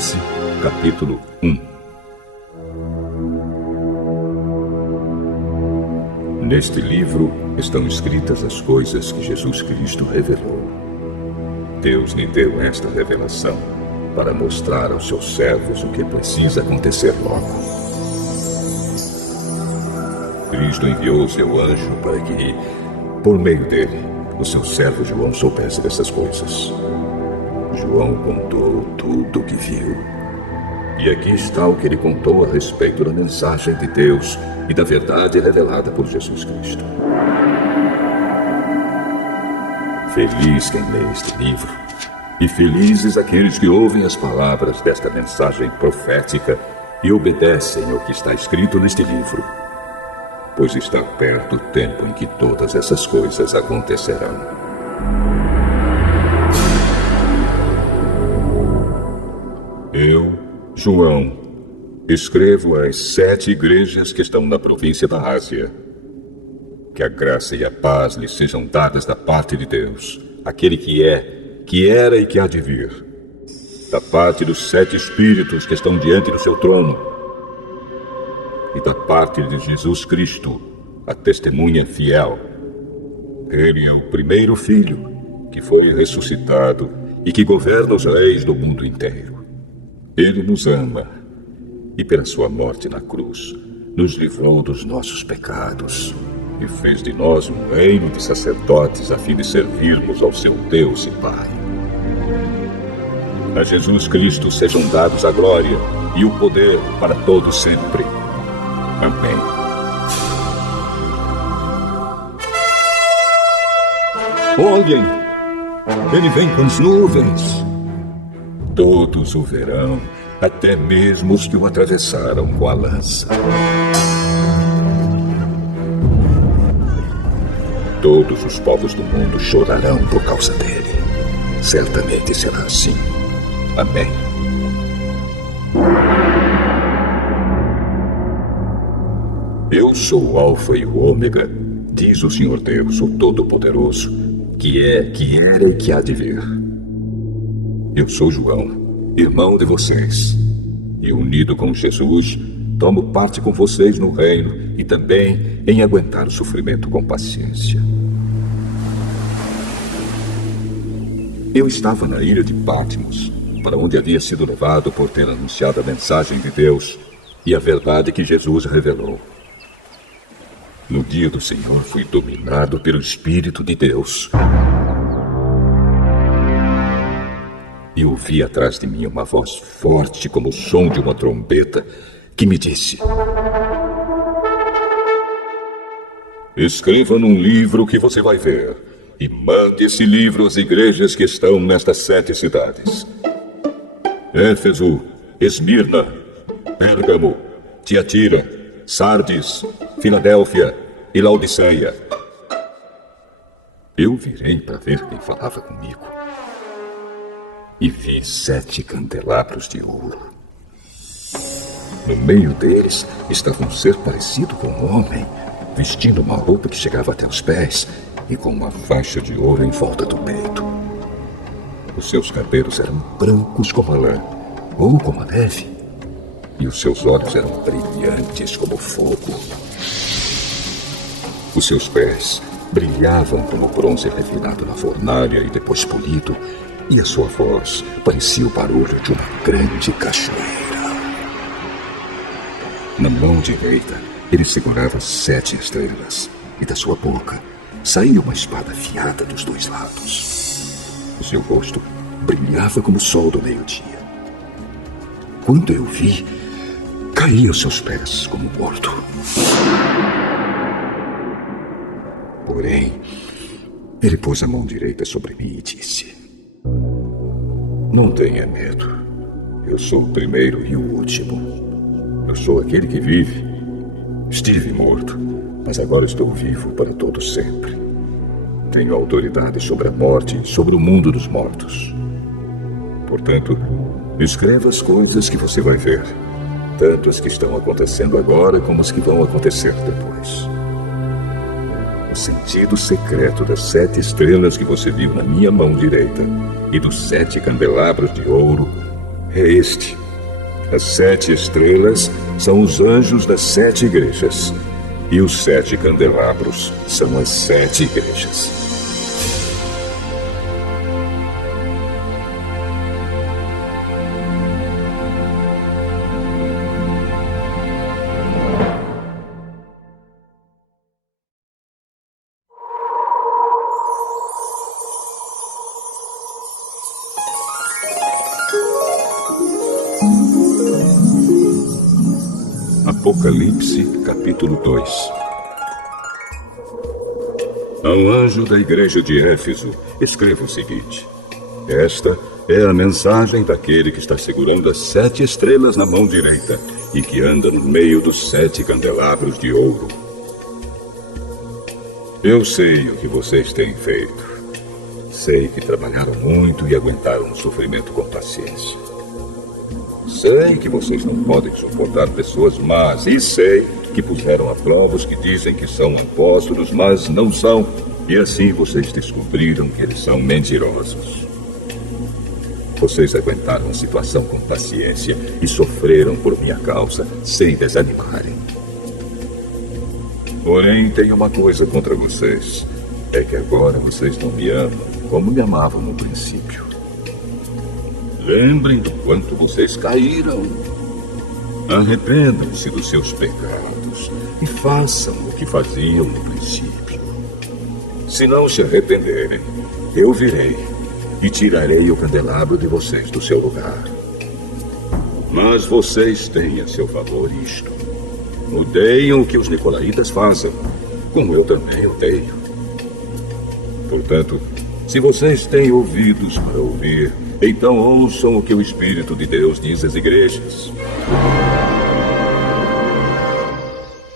Apocalipse, capítulo 1. Neste livro estão escritas as coisas que Jesus Cristo revelou. Deus lhe deu esta revelação para mostrar aos seus servos o que precisa acontecer logo. Cristo enviou seu anjo para que, por meio dele, o seu servo João soubesse dessas coisas. João contou tudo o que viu. E aqui está o que ele contou a respeito da mensagem de Deus e da verdade revelada por Jesus Cristo. Feliz quem lê este livro, e felizes aqueles que ouvem as palavras desta mensagem profética e obedecem ao que está escrito neste livro, pois está perto o tempo em que todas essas coisas acontecerão. Eu, João, escrevo às 7 igrejas que estão na província da Ásia. Que a graça e a paz lhes sejam dadas da parte de Deus, aquele que é, que era e que há de vir, da parte dos 7 Espíritos que estão diante do seu trono, e da parte de Jesus Cristo, a testemunha fiel. Ele é o primeiro filho que foi ressuscitado e que governa os reis do mundo inteiro. Ele nos ama e, pela sua morte na cruz, nos livrou dos nossos pecados e fez de nós um reino de sacerdotes a fim de servirmos ao seu Deus e Pai. A Jesus Cristo sejam dados a glória e o poder para todos sempre. Amém. Olhem! Ele vem com as nuvens. Todos o verão, até mesmo os que o atravessaram com a lança. Todos os povos do mundo chorarão por causa dele. Certamente será assim. Amém. Eu sou o Alfa e o Ômega, diz o Senhor Deus, o Todo-Poderoso, que é, que era e que há de vir. Eu sou João, irmão de vocês, e unido com Jesus, tomo parte com vocês no reino e também em aguentar o sofrimento com paciência. Eu estava na ilha de Patmos, para onde havia sido levado por ter anunciado a mensagem de Deus e a verdade que Jesus revelou. No dia do Senhor fui dominado pelo Espírito de Deus. E ouvi atrás de mim uma voz forte como o som de uma trombeta que me disse: escreva num livro que você vai ver e mande esse livro às igrejas que estão nestas 7 cidades: Éfeso, Esmirna, Pérgamo, Tiatira, Sardes, Filadélfia e Laodiceia. Eu virei para ver quem falava comigo e vi 7 candelabros de ouro. No meio deles estava um ser parecido com um homem, vestindo uma roupa que chegava até os pés e com uma faixa de ouro em volta do peito. Os seus cabelos eram brancos como a lã, ou como a neve, e os seus olhos eram brilhantes como fogo. Os seus pés brilhavam como bronze refinado na fornalha e depois polido, e a sua voz parecia o barulho de uma grande cachoeira. Na mão direita, ele segurava 7 estrelas, e da sua boca saía uma espada afiada dos 2 lados. O seu rosto brilhava como o sol do meio-dia. Quando eu vi, caí aos seus pés como morto. Porém, ele pôs a mão direita sobre mim e disse: não tenha medo. Eu sou o primeiro e o último. Eu sou aquele que vive. Estive morto, mas agora estou vivo para todo sempre. Tenho autoridade sobre a morte e sobre o mundo dos mortos. Portanto, escreva as coisas que você vai ver, tanto as que estão acontecendo agora como as que vão acontecer depois. O sentido secreto das 7 estrelas que você viu na minha mão direita e dos 7 candelabros de ouro é este. As 7 estrelas são os anjos das 7 igrejas. E os 7 candelabros são as 7 igrejas. Apocalipse, capítulo 2. Ao anjo da igreja de Éfeso, escreva o seguinte: esta é a mensagem daquele que está segurando as 7 estrelas na mão direita e que anda no meio dos 7 candelabros de ouro. Eu sei o que vocês têm feito. Sei que trabalharam muito e aguentaram o sofrimento com paciência. Sei que vocês não podem suportar pessoas más. E sei que puseram à prova os que dizem que são apóstolos, mas não são. E assim vocês descobriram que eles são mentirosos. Vocês aguentaram a situação com paciência e sofreram por minha causa, sem desanimarem. Porém, tenho uma coisa contra vocês. É que agora vocês não me amam como me amavam no princípio. Lembrem do quanto vocês caíram. Arrependam-se dos seus pecados e façam o que faziam no princípio. Se não se arrependerem, eu virei e tirarei o candelabro de vocês do seu lugar. Mas vocês têm a seu favor isto: odeiam o que os nicolaítas fazem, como eu também odeio. Portanto, se vocês têm ouvidos para ouvir, então ouçam o que o Espírito de Deus diz às igrejas.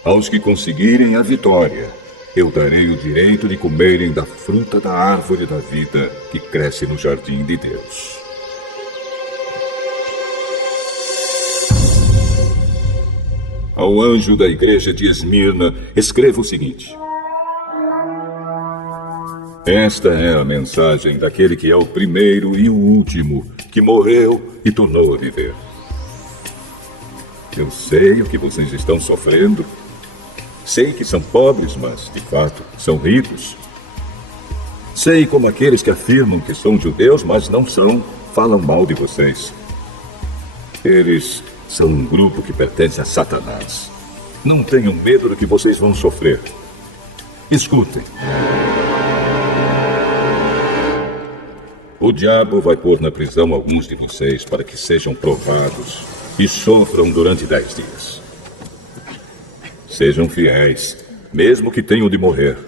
Aos que conseguirem a vitória, eu darei o direito de comerem da fruta da árvore da vida que cresce no jardim de Deus. Ao anjo da igreja de Esmirna, escreva o seguinte: esta é a mensagem daquele que é o primeiro e o último, que morreu e tornou a viver. Eu sei o que vocês estão sofrendo. Sei que são pobres, mas, de fato, são ricos. Sei como aqueles que afirmam que são judeus, mas não são, falam mal de vocês. Eles são um grupo que pertence a Satanás. Não tenham medo do que vocês vão sofrer. Escutem. O diabo vai pôr na prisão alguns de vocês para que sejam provados e sofram durante 10 dias. Sejam fiéis, mesmo que tenham de morrer.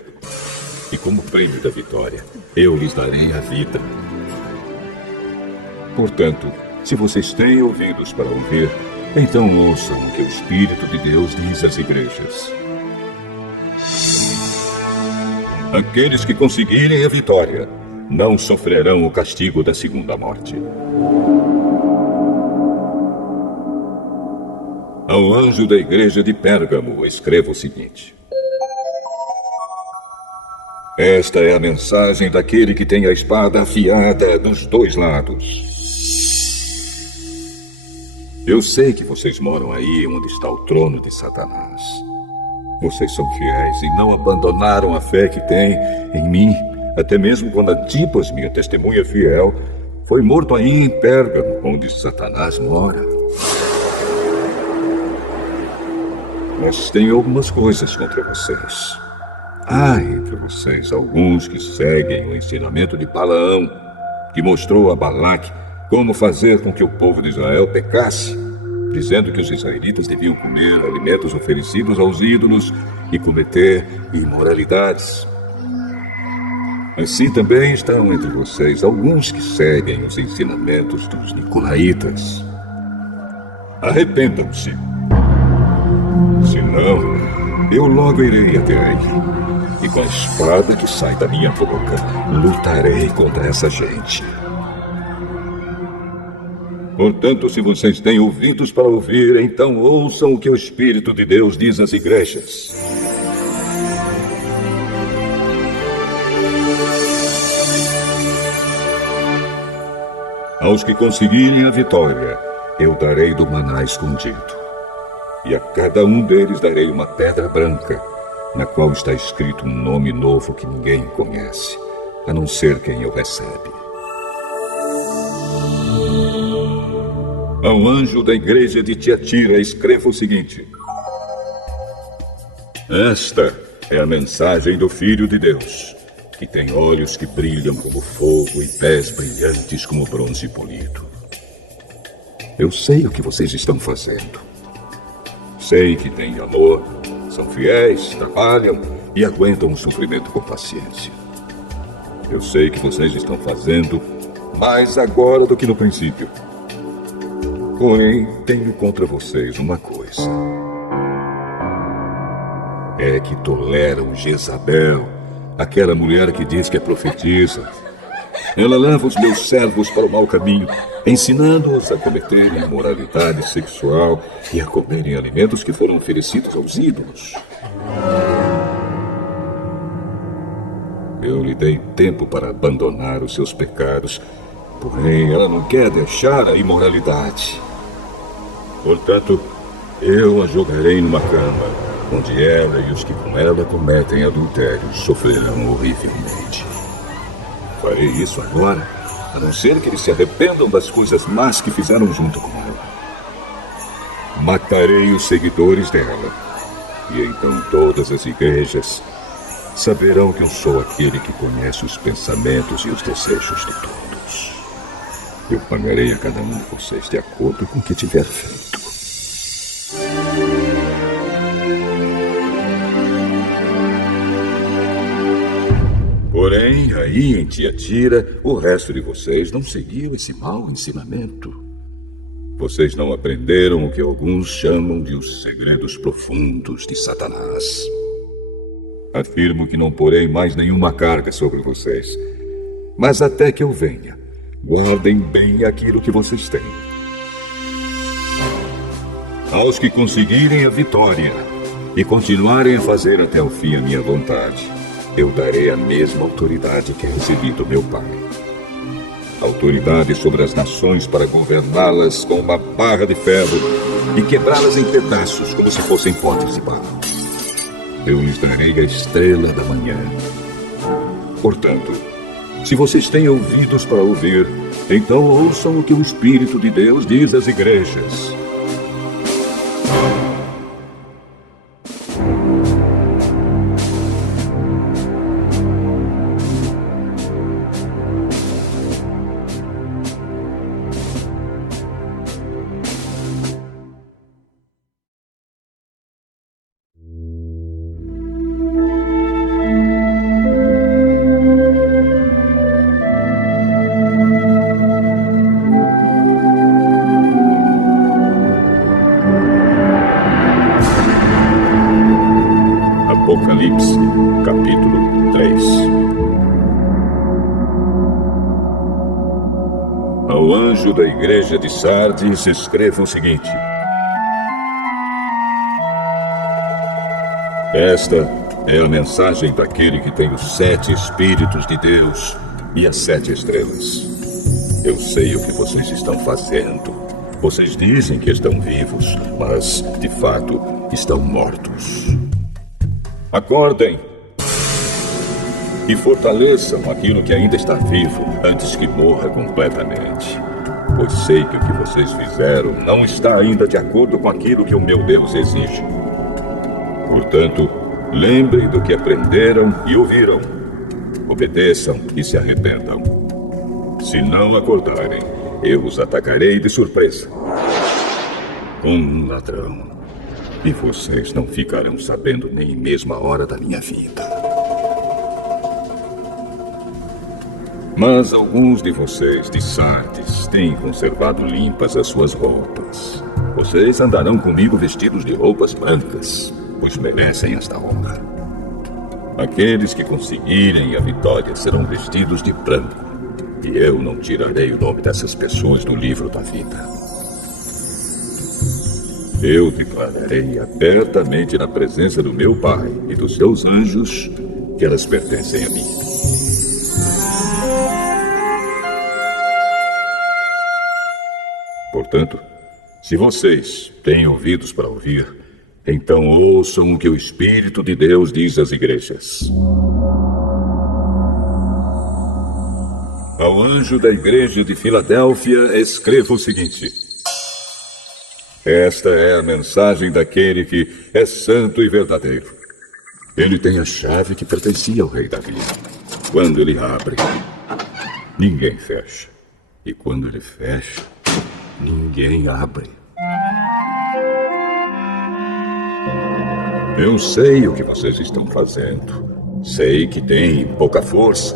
E como prêmio da vitória, eu lhes darei a vida. Portanto, se vocês têm ouvidos para ouvir, então ouçam o que o Espírito de Deus diz às igrejas. Aqueles que conseguirem a vitória não sofrerão o castigo da segunda morte. Ao anjo da igreja de Pérgamo, escreva o seguinte: esta é a mensagem daquele que tem a espada afiada dos 2 lados. Eu sei que vocês moram aí onde está o trono de Satanás. Vocês são fiéis e não abandonaram a fé que têm em mim, até mesmo quando Antipas, minha testemunha fiel, foi morto aí em Pérgamo, onde Satanás mora. Mas tenho algumas coisas contra vocês. Há entre vocês alguns que seguem o ensinamento de Balaão, que mostrou a Balaque como fazer com que o povo de Israel pecasse, dizendo que os israelitas deviam comer alimentos oferecidos aos ídolos e cometer imoralidades. Assim também estão entre vocês alguns que seguem os ensinamentos dos nicolaítas. Arrependam-se. Senão, eu logo irei até aí. E com a espada que sai da minha boca, lutarei contra essa gente. Portanto, se vocês têm ouvidos para ouvir, então ouçam o que o Espírito de Deus diz às igrejas. Aos que conseguirem a vitória, eu darei do maná escondido. E a cada um deles darei uma pedra branca, na qual está escrito um nome novo que ninguém conhece, a não ser quem o recebe. Ao anjo da igreja de Tiatira, escreva o seguinte: esta é a mensagem do Filho de Deus, que tem olhos que brilham como fogo e pés brilhantes como bronze polido. Eu sei o que vocês estão fazendo. Sei que têm amor, são fiéis, trabalham e aguentam o sofrimento com paciência. Eu sei que vocês estão fazendo mais agora do que no princípio. Porém, tenho contra vocês uma coisa. É que toleram Jezabel, aquela mulher que diz que é profetisa. Ela leva os meus servos para o mau caminho, ensinando-os a cometerem imoralidade sexual e a comerem alimentos que foram oferecidos aos ídolos. Eu lhe dei tempo para abandonar os seus pecados, porém ela não quer deixar a imoralidade. Portanto, eu a jogarei numa cama, onde ela e os que com ela cometem adultério sofrerão horrivelmente. Farei isso agora, a não ser que eles se arrependam das coisas más que fizeram junto com ela. Matarei os seguidores dela, e então todas as igrejas saberão que eu sou aquele que conhece os pensamentos e os desejos de todos. Eu pagarei a cada um de vocês de acordo com o que tiver feito. Porém, aí em Tiatira, o resto de vocês não seguiu esse mau ensinamento. Vocês não aprenderam o que alguns chamam de os segredos profundos de Satanás. Afirmo que não porei mais nenhuma carga sobre vocês. Mas até que eu venha, guardem bem aquilo que vocês têm. Aos que conseguirem a vitória e continuarem a fazer até o fim a minha vontade, eu darei a mesma autoridade que recebi do meu pai. Autoridade sobre as nações para governá-las com uma barra de ferro e quebrá-las em pedaços como se fossem potes de barro. Eu lhes darei a estrela da manhã. Portanto, se vocês têm ouvidos para ouvir, então ouçam o que o Espírito de Deus diz às igrejas. Apocalipse, capítulo 3. Ao anjo da igreja de Sardes, escreva o seguinte: esta é a mensagem daquele que tem os 7 Espíritos de Deus e as 7 estrelas. Eu sei o que vocês estão fazendo. Vocês dizem que estão vivos, mas, de fato, estão mortos. Acordem e fortaleçam aquilo que ainda está vivo antes que morra completamente. Pois sei que o que vocês fizeram não está ainda de acordo com aquilo que o meu Deus exige. Portanto, lembrem do que aprenderam e ouviram. Obedeçam e se arrependam. Se não acordarem, eu os atacarei de surpresa, como um ladrão. E vocês não ficarão sabendo nem mesmo a hora da minha vida. Mas alguns de vocês de Sardes têm conservado limpas as suas roupas. Vocês andarão comigo vestidos de roupas brancas, pois merecem esta honra. Aqueles que conseguirem a vitória serão vestidos de branco, e eu não tirarei o nome dessas pessoas do livro da vida. Eu declararei abertamente na presença do meu Pai e dos seus anjos que elas pertencem a mim. Portanto, se vocês têm ouvidos para ouvir, então ouçam o que o Espírito de Deus diz às igrejas. Ao anjo da igreja de Filadélfia, escreva o seguinte: esta é a mensagem daquele que é santo e verdadeiro. Ele tem a chave que pertencia ao rei Davi. Quando ele abre, ninguém fecha. E quando ele fecha, ninguém abre. Eu sei o que vocês estão fazendo. Sei que têm pouca força.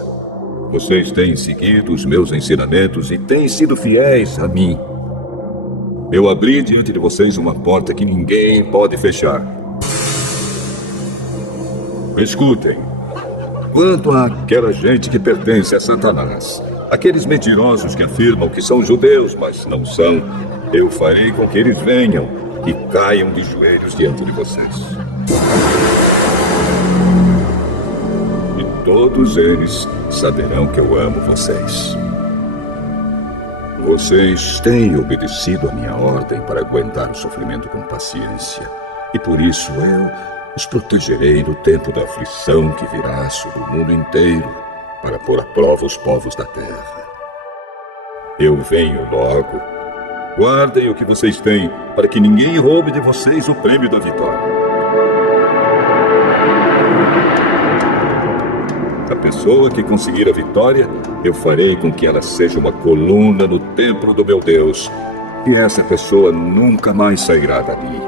Vocês têm seguido os meus ensinamentos e têm sido fiéis a mim. Eu abri diante de vocês uma porta que ninguém pode fechar. Escutem. Quanto àquela gente que pertence a Satanás, aqueles mentirosos que afirmam que são judeus, mas não são, eu farei com que eles venham e caiam de joelhos diante de vocês. E todos eles saberão que eu amo vocês. Vocês têm obedecido a minha ordem para aguentar o sofrimento com paciência. E por isso eu os protegerei no tempo da aflição que virá sobre o mundo inteiro para pôr à prova os povos da terra. Eu venho logo. Guardem o que vocês têm para que ninguém roube de vocês o prêmio da vitória. A pessoa que conseguir a vitória, eu farei com que ela seja uma coluna no templo do meu Deus, e essa pessoa nunca mais sairá dali.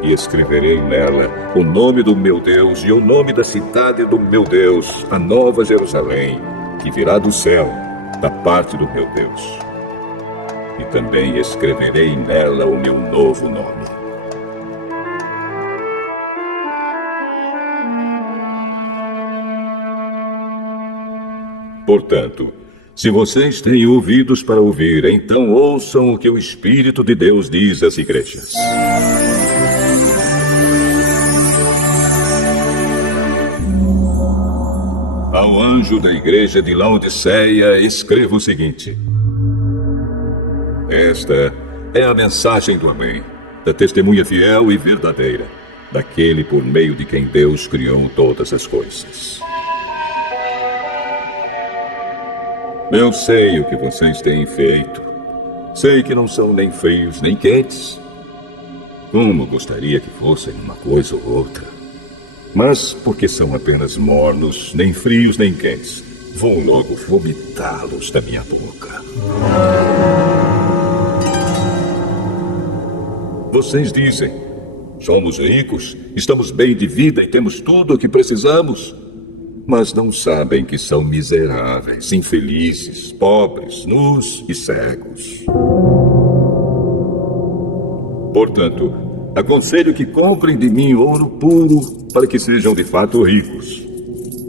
E escreverei nela o nome do meu Deus e o nome da cidade do meu Deus, a Nova Jerusalém, que virá do céu, da parte do meu Deus. E também escreverei nela o meu novo nome. Portanto, se vocês têm ouvidos para ouvir, então ouçam o que o Espírito de Deus diz às igrejas. Ao anjo da igreja de Laodiceia, escreva o seguinte: esta é a mensagem do Amém, da testemunha fiel e verdadeira, daquele por meio de quem Deus criou todas as coisas. Eu sei o que vocês têm feito. Sei que não são nem frios nem quentes. Como gostaria que fossem uma coisa ou outra. Mas, porque são apenas mornos, nem frios nem quentes, vou logo vomitá-los da minha boca. Vocês dizem: somos ricos, estamos bem de vida e temos tudo o que precisamos. Mas não sabem que são miseráveis, infelizes, pobres, nus e cegos. Portanto, aconselho que comprem de mim ouro puro para que sejam de fato ricos.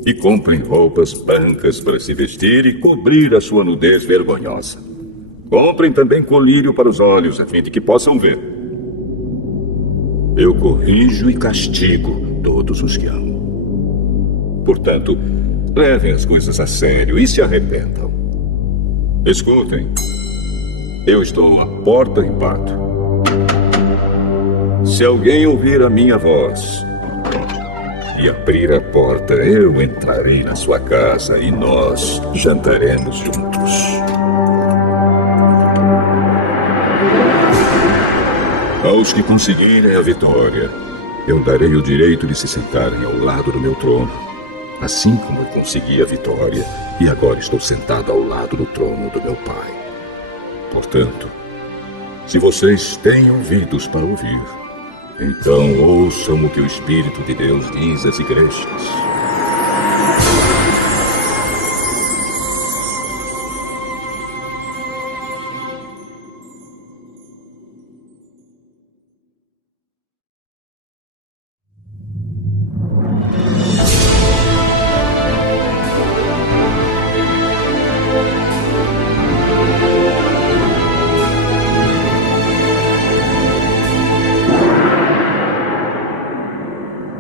E comprem roupas brancas para se vestir e cobrir a sua nudez vergonhosa. Comprem também colírio para os olhos, a fim de que possam ver. Eu corrijo e castigo todos os que amo. Portanto, levem as coisas a sério e se arrependam. Escutem. Eu estou à porta e bato. Se alguém ouvir a minha voz e abrir a porta, eu entrarei na sua casa e nós jantaremos juntos. Aos que conseguirem a vitória, eu darei o direito de se sentarem ao lado do meu trono. Assim como eu consegui a vitória, e agora estou sentado ao lado do trono do meu Pai. Portanto, se vocês têm ouvidos para ouvir, então ouçam o que o Espírito de Deus diz às igrejas.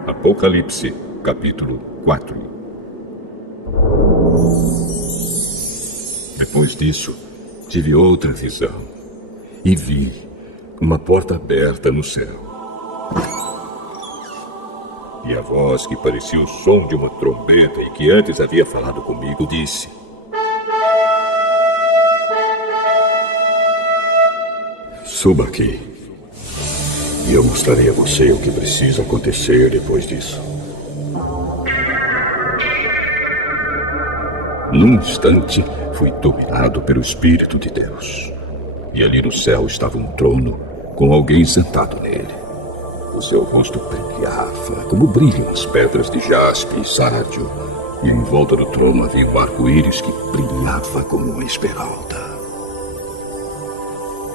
Apocalipse, capítulo 4. Depois disso, tive outra visão. e vi uma porta aberta no céu. E a voz, que parecia o som de uma trombeta e que antes havia falado comigo, disse: "Suba aqui, e eu mostrarei a você o que precisa acontecer depois disso." Num instante, fui dominado pelo Espírito de Deus. E ali no céu estava um trono com alguém sentado nele. O seu rosto brilhava como brilham as pedras de jaspe e sárdio. E em volta do trono havia um arco-íris que brilhava como uma esmeralda.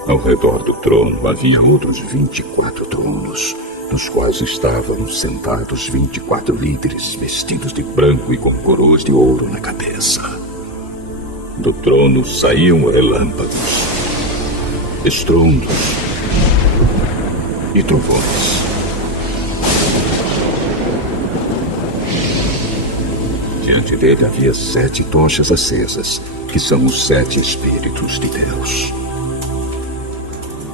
Ao redor do trono havia outros 24 tronos, nos quais estavam sentados 24 líderes vestidos de branco e com coroas de ouro na cabeça. Do trono saíam relâmpagos, estrondos e trovões. Diante dele havia 7 tochas acesas, que são os 7 Espíritos de Deus.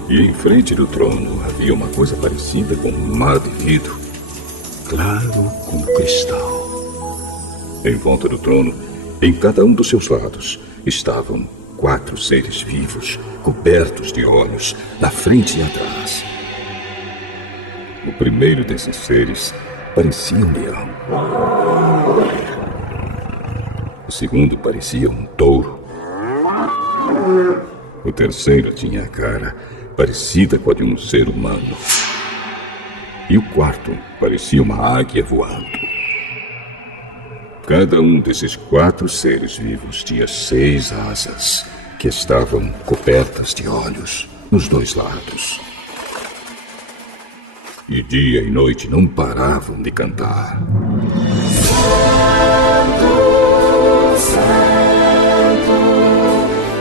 E em frente do trono havia uma coisa parecida com um mar de vidro, claro como cristal. Em volta do trono, em cada um dos seus lados, estavam 4 seres vivos, cobertos de olhos, na frente e atrás. O primeiro desses seres parecia um leão. O segundo parecia um touro. O terceiro tinha a cara parecida com a de um ser humano. E o quarto parecia uma águia voando. Cada um desses 4 seres vivos tinha 6 asas, que estavam cobertas de olhos nos 2 lados. E dia e noite não paravam de cantar: Santo, Santo,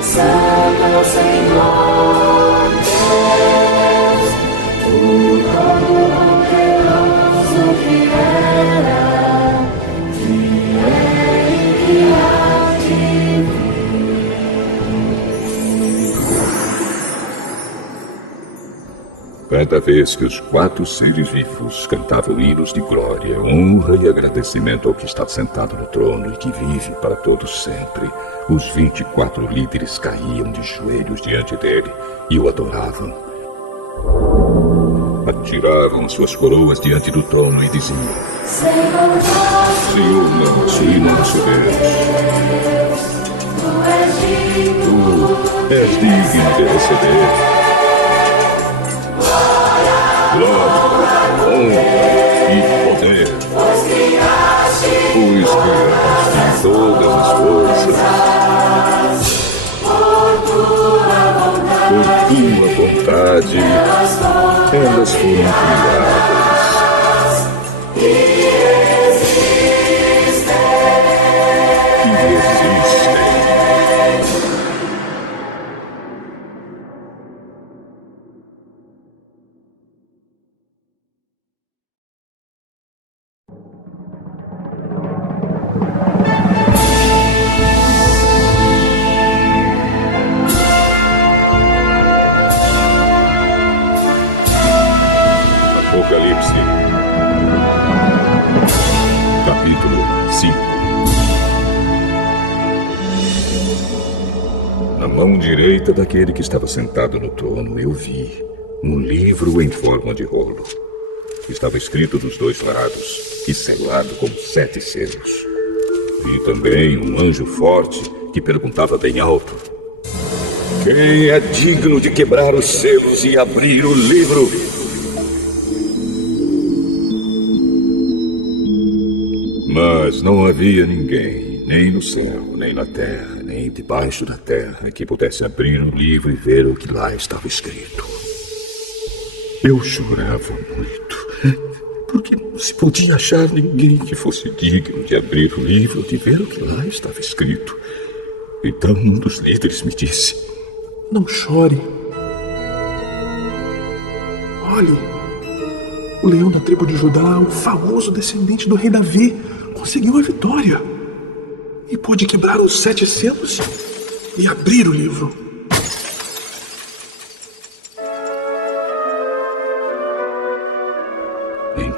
Santo é o Senhor Deus, o Todo-Poderoso, que era, que é e que há de vir. Cada vez que os 4 seres vivos cantavam hinos de glória, honra e agradecimento ao que está sentado no trono e que vive para todos sempre, os 24 líderes caíam de joelhos diante dele e o adoravam. Atiravam suas coroas diante do trono e diziam: Senhor nosso e nosso Deus, Tu és digno de receber glória, honra e poder, pois criaste todas as coisas por tua vontade, elas foram criadas e existem. Apocalipse, capítulo 5. Na mão direita daquele que estava sentado no trono, eu vi um livro em forma de rolo. Estava escrito dos 2 lados e selado com 7 selos. Vi também um anjo forte que perguntava bem alto: quem é digno de quebrar os selos e abrir o livro? Mas não havia ninguém, nem no céu, nem na terra, nem debaixo da terra, que pudesse abrir o livro e ver o que lá estava escrito. Eu chorava muito, porque não se podia achar ninguém que fosse digno de abrir o livro e de ver o que lá estava escrito. Então um dos líderes me disse: não chore. Olhe, o leão da tribo de Judá, o famoso descendente do rei Davi, conseguiu a vitória e pôde quebrar os 7 selos e abrir o livro.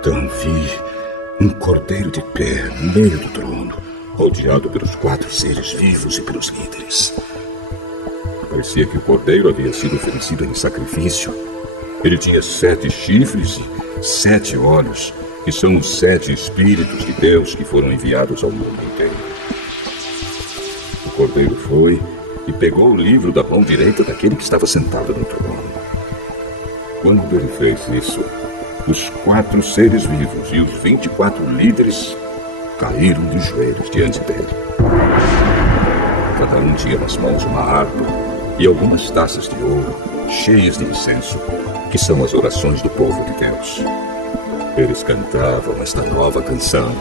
Então vi um cordeiro de pé no meio do trono, rodeado pelos 4 seres vivos e pelos líderes. Parecia que o cordeiro havia sido oferecido em sacrifício. Ele tinha 7 chifres e 7 olhos, que são os 7 Espíritos de Deus que foram enviados ao mundo inteiro. O cordeiro foi e pegou o livro da mão direita daquele que estava sentado no trono. Quando ele fez isso, os 4 seres vivos e os 24 líderes caíram de joelhos diante dele. Cada um tinha nas mãos uma harpa e algumas taças de ouro cheias de incenso, que são as orações do povo de Deus. Eles cantavam esta nova canção.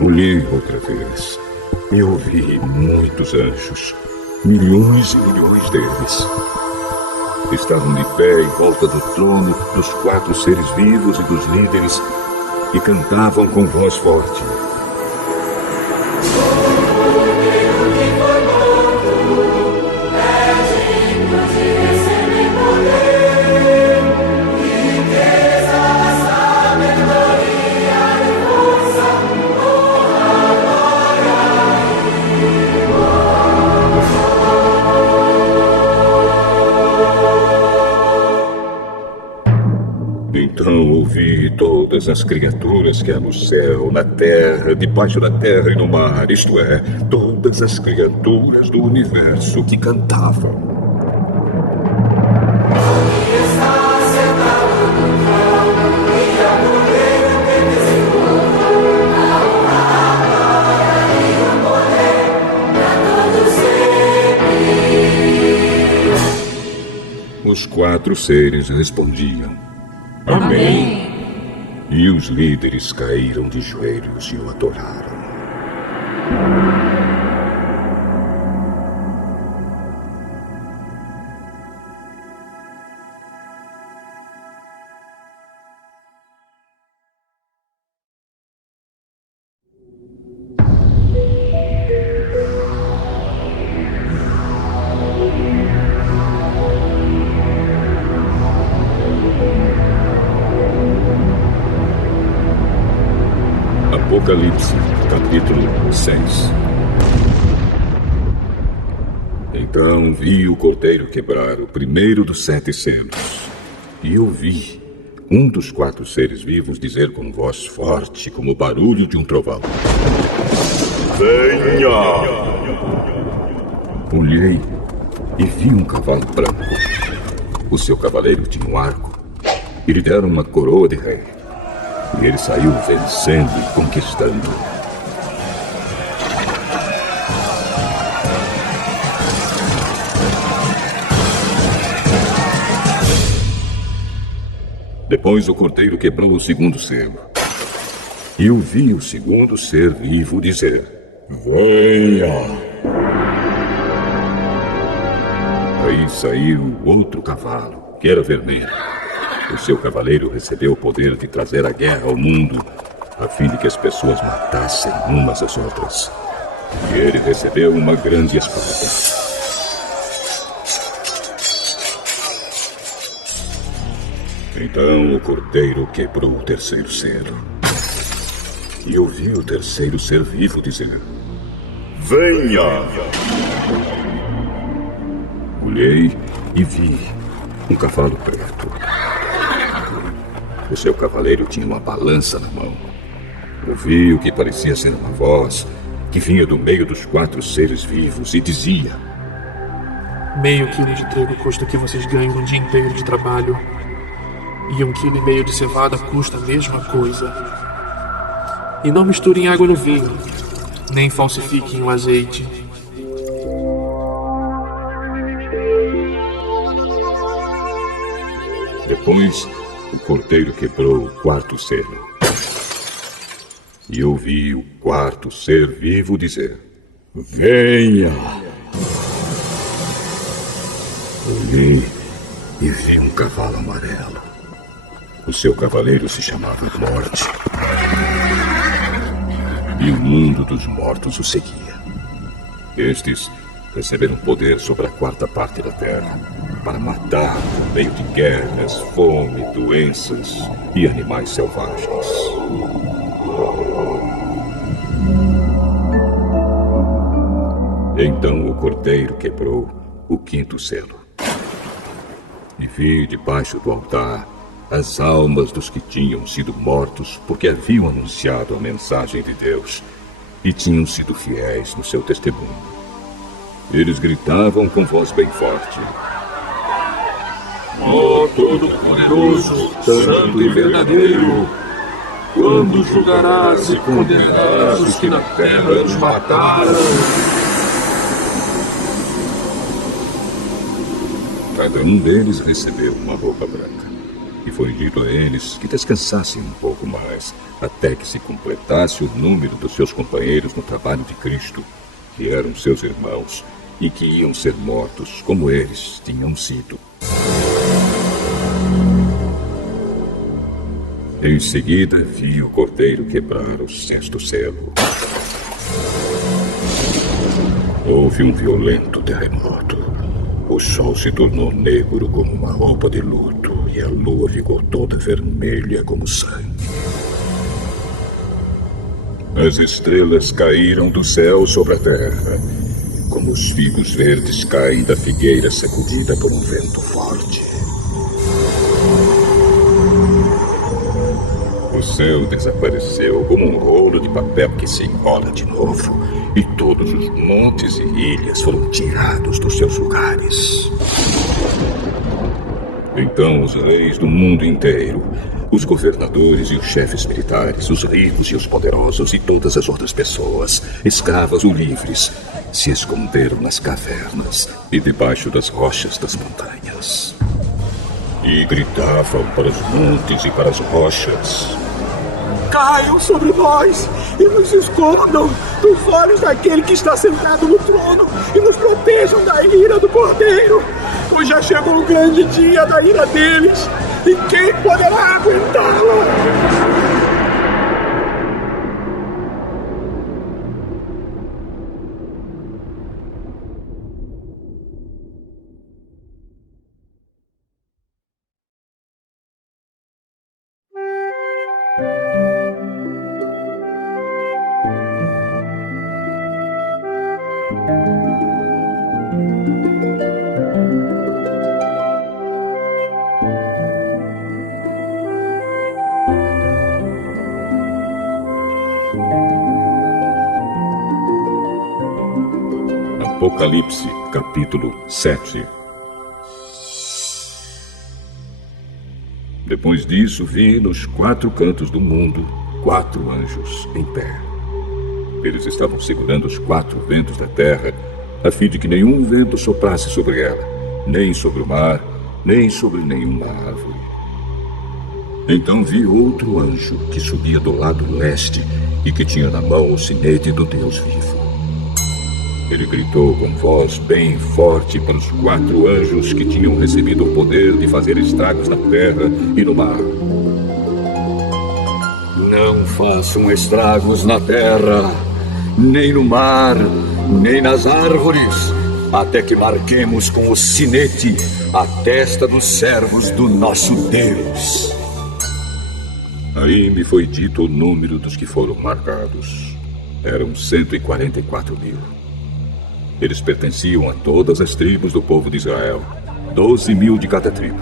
Olhei outra vez e ouvi muitos anjos, milhões e milhões deles. Estavam de pé em volta do trono dos 4 seres vivos e dos líderes e cantavam com voz forte. Então ouvi todas as criaturas que há no céu, na terra, debaixo da terra e no mar, isto é, todas as criaturas do universo que cantavam. Os 4 seres respondiam: Amém. E os líderes caíram de joelhos e o adoraram. Apocalipse, capítulo 6. Então vi o cordeiro quebrar o primeiro dos 7 selos. E ouvi um dos 4 seres vivos dizer com voz forte, como o barulho de um trovão: Venha! Olhei e vi um cavalo branco. O seu cavaleiro tinha um arco e lhe deram uma coroa de rei. E ele saiu vencendo e conquistando. Depois o cordeiro quebrou o segundo selo. E eu vi o segundo ser vivo dizer: Venha! Aí saiu outro cavalo, que era vermelho. O seu cavaleiro recebeu o poder de trazer a guerra ao mundo, a fim de que as pessoas matassem umas às outras. E ele recebeu uma grande espada. Então o cordeiro quebrou o terceiro selo. E ouvi o terceiro ser vivo dizer: Venha! Olhei e vi um cavalo preto. O seu cavaleiro tinha uma balança na mão. Ouvi o que parecia ser uma voz que vinha do meio dos 4 seres vivos e dizia: meio quilo de trigo custa o que vocês ganham um dia inteiro de trabalho. E 1,5 quilo de cevada custa a mesma coisa. E não misturem água no vinho, nem falsifiquem o azeite. Depois, o cordeiro quebrou o 4º selo. E ouvi o 4º ser vivo dizer: venha! Olhei e vi um cavalo amarelo. O seu cavaleiro se chamava Morte. E o mundo dos mortos o seguia. Estes receberam poder sobre a 4ª parte da terra para matar por meio de guerras, fome, doenças e animais selvagens. Então o cordeiro quebrou o 5º selo. E vi debaixo do altar as almas dos que tinham sido mortos porque haviam anunciado a mensagem de Deus e tinham sido fiéis no seu testemunho. Eles gritavam com voz bem forte: ó Todo-Poderoso, Santo e Verdadeiro, quando julgarás e condenarás os que na terra nos mataram? Cada um deles recebeu uma roupa branca. E foi dito a eles que descansassem um pouco mais, até que se completasse o número dos seus companheiros no trabalho de Cristo, que eram seus irmãos, e que iam ser mortos como eles tinham sido. Em seguida, vi o cordeiro quebrar o 6º selo. Houve um violento terremoto. O sol se tornou negro como uma roupa de luto e a lua ficou toda vermelha como sangue. As estrelas caíram do céu sobre a terra, como os figos verdes caem da figueira sacudida por um vento forte. O céu desapareceu como um rolo de papel que se enrola de novo, e todos os montes e ilhas foram tirados dos seus lugares. Então os reis do mundo inteiro, os governadores e os chefes militares, os ricos e os poderosos e todas as outras pessoas, escravas ou livres, se esconderam nas cavernas e debaixo das rochas das montanhas. E gritavam para os montes e para as rochas: Caiam sobre nós e nos escondam dos olhos daquele que está sentado no trono e nos protejam da ira do Cordeiro, pois já chegou o grande dia da ira deles, e quem poderá aguentá-lo? Apocalipse, capítulo 7. Depois disso, vi nos 4 cantos do mundo 4 anjos em pé. Eles estavam segurando os 4 ventos da terra, a fim de que nenhum vento soprasse sobre ela, nem sobre o mar, nem sobre nenhuma árvore. Então vi outro anjo que subia do lado leste e que tinha na mão o sinete do Deus vivo. Ele gritou com voz bem forte para os 4 anjos que tinham recebido o poder de fazer estragos na terra e no mar: não façam estragos na terra, nem no mar, nem nas árvores, até que marquemos com o sinete a testa dos servos do nosso Deus. Aí me foi dito o número dos que foram marcados. Eram 144 mil. Eles pertenciam a todas as tribos do povo de Israel 12.000 de cada tribo.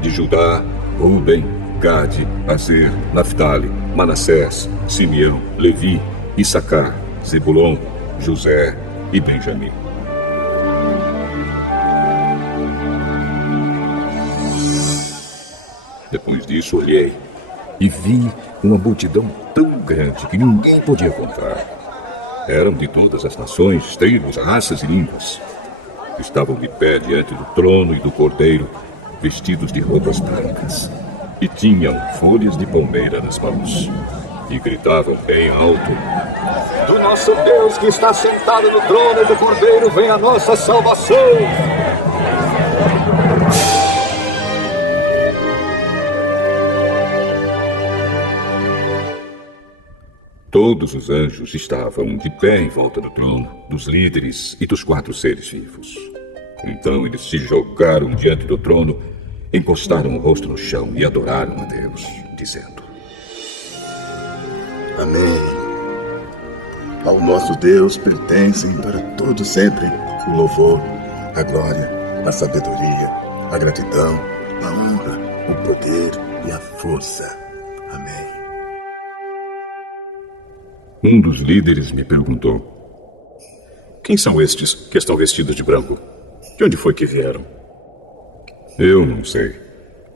De Judá, Ruben, Gade, Azer, Naftali, Manassés, Simeão, Levi, Issacar, Zebulon, José e Benjamim. Depois disso olhei e vi uma multidão tão grande que ninguém podia contar. Eram de todas as nações, tribos, raças e línguas. Estavam de pé diante do trono e do cordeiro, vestidos de roupas brancas, e tinham folhas de palmeira nas mãos. E gritavam bem alto: do nosso Deus que está sentado no trono do cordeiro vem a nossa salvação! Todos os anjos estavam de pé em volta do trono, dos líderes e dos 4 seres vivos. Então eles se jogaram diante do trono, encostaram o rosto no chão e adoraram a Deus, dizendo: Amém. Ao nosso Deus pertencem para todo sempre o louvor, a glória, a sabedoria, a gratidão, a honra, o poder e a força. Amém. Um dos líderes me perguntou: quem são estes que estão vestidos de branco? De onde foi que vieram? Eu não sei.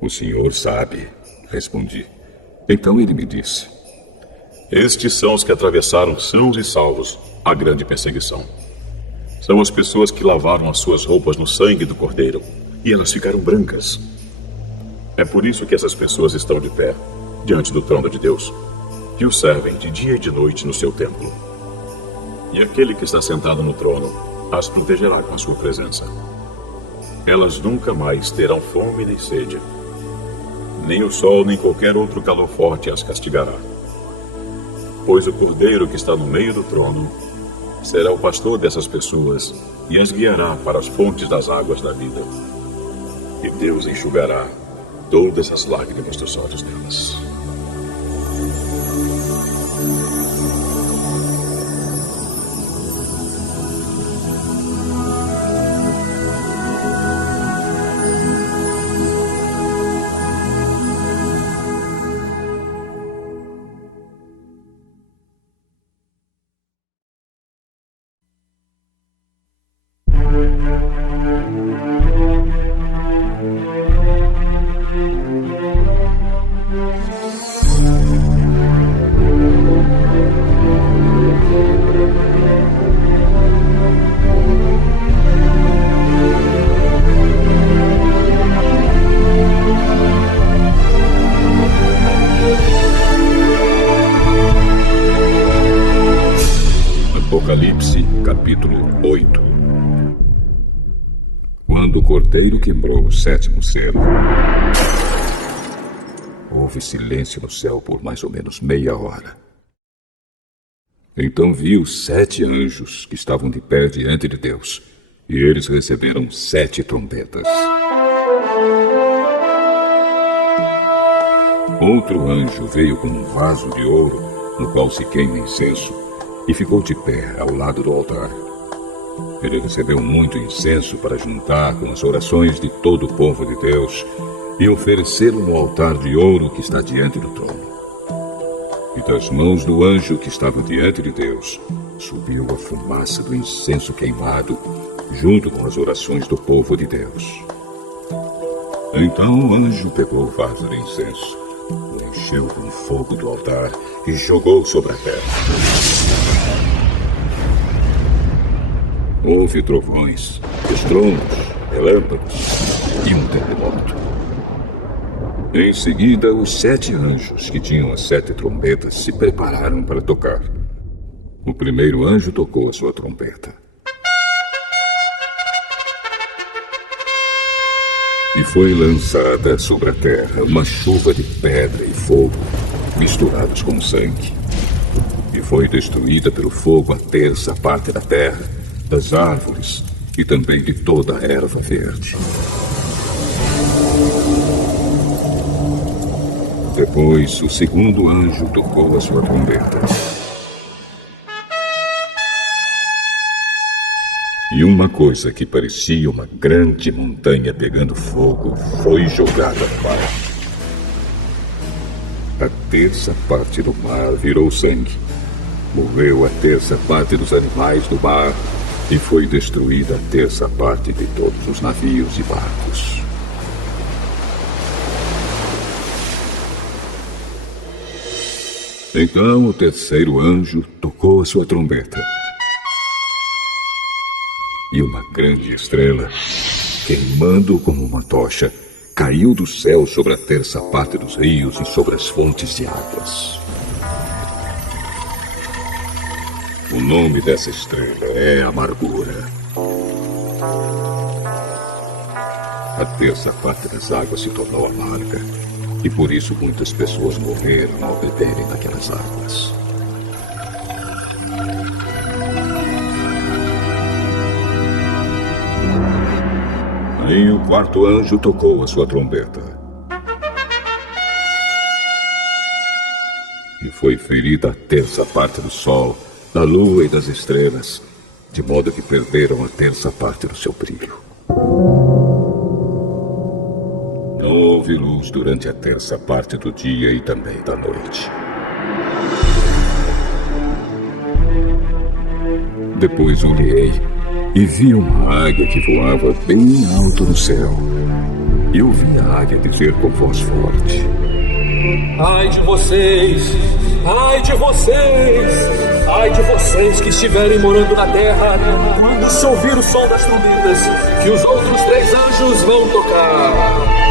O senhor sabe, respondi. Então ele me disse: estes são os que atravessaram sãos e salvos a grande perseguição. São as pessoas que lavaram as suas roupas no sangue do Cordeiro e elas ficaram brancas. É por isso que essas pessoas estão de pé diante do trono de Deus e o servem de dia e de noite no seu templo. E aquele que está sentado no trono as protegerá com a sua presença. Elas nunca mais terão fome nem sede. Nem o sol nem qualquer outro calor forte as castigará. Pois o Cordeiro que está no meio do trono será o pastor dessas pessoas e as guiará para as fontes das águas da vida. E Deus enxugará todas as lágrimas dos olhos delas. Apocalipse, capítulo 8. Quando o cordeiro quebrou o 7º selo, houve silêncio no céu por mais ou menos meia hora. Então vi os 7 anjos que estavam de pé diante de Deus, e eles receberam 7 trombetas. Outro anjo veio com um vaso de ouro, no qual se queima incenso, e ficou de pé ao lado do altar. Ele recebeu muito incenso para juntar com as orações de todo o povo de Deus e oferecê-lo no altar de ouro que está diante do trono. E das mãos do anjo que estava diante de Deus subiu a fumaça do incenso queimado, junto com as orações do povo de Deus. Então o anjo pegou o vaso de incenso, o encheu com fogo do altar e jogou sobre a terra. Houve trovões, estrondos, relâmpagos e um terremoto. Em seguida, os 7 anjos que tinham as 7 trombetas se prepararam para tocar. O primeiro anjo tocou a sua trombeta. E foi lançada sobre a terra uma chuva de pedra e fogo, misturados com sangue. E foi destruída pelo fogo a terça parte da terra, das árvores e também de toda a erva verde. Depois, o segundo anjo tocou a sua trombeta. E uma coisa que parecia uma grande montanha pegando fogo foi jogada para. A terça parte do mar virou sangue. Morreu a terça parte dos animais do mar e foi destruída a terça parte de todos os navios e barcos. Então o terceiro anjo tocou a sua trombeta. E uma grande estrela, queimando como uma tocha, caiu do céu sobre a terça parte dos rios e sobre as fontes de águas. O nome dessa estrela é Amargura. A terça parte das águas se tornou amarga, e por isso muitas pessoas morreram ao beberem daquelas águas. Aí o quarto anjo tocou a sua trombeta. E foi ferida a terça parte do sol, da lua e das estrelas, de modo que perderam a terça parte do seu brilho. Não houve luz durante a terça parte do dia e também da noite. Depois olhei e vi uma águia que voava bem alto no céu. E ouvi a águia dizer com voz forte: Ai de vocês! Ai de vocês! Ai de vocês que estiverem morando na terra, quando se ouvir o som das trombetas, que os outros 3 anjos vão tocar.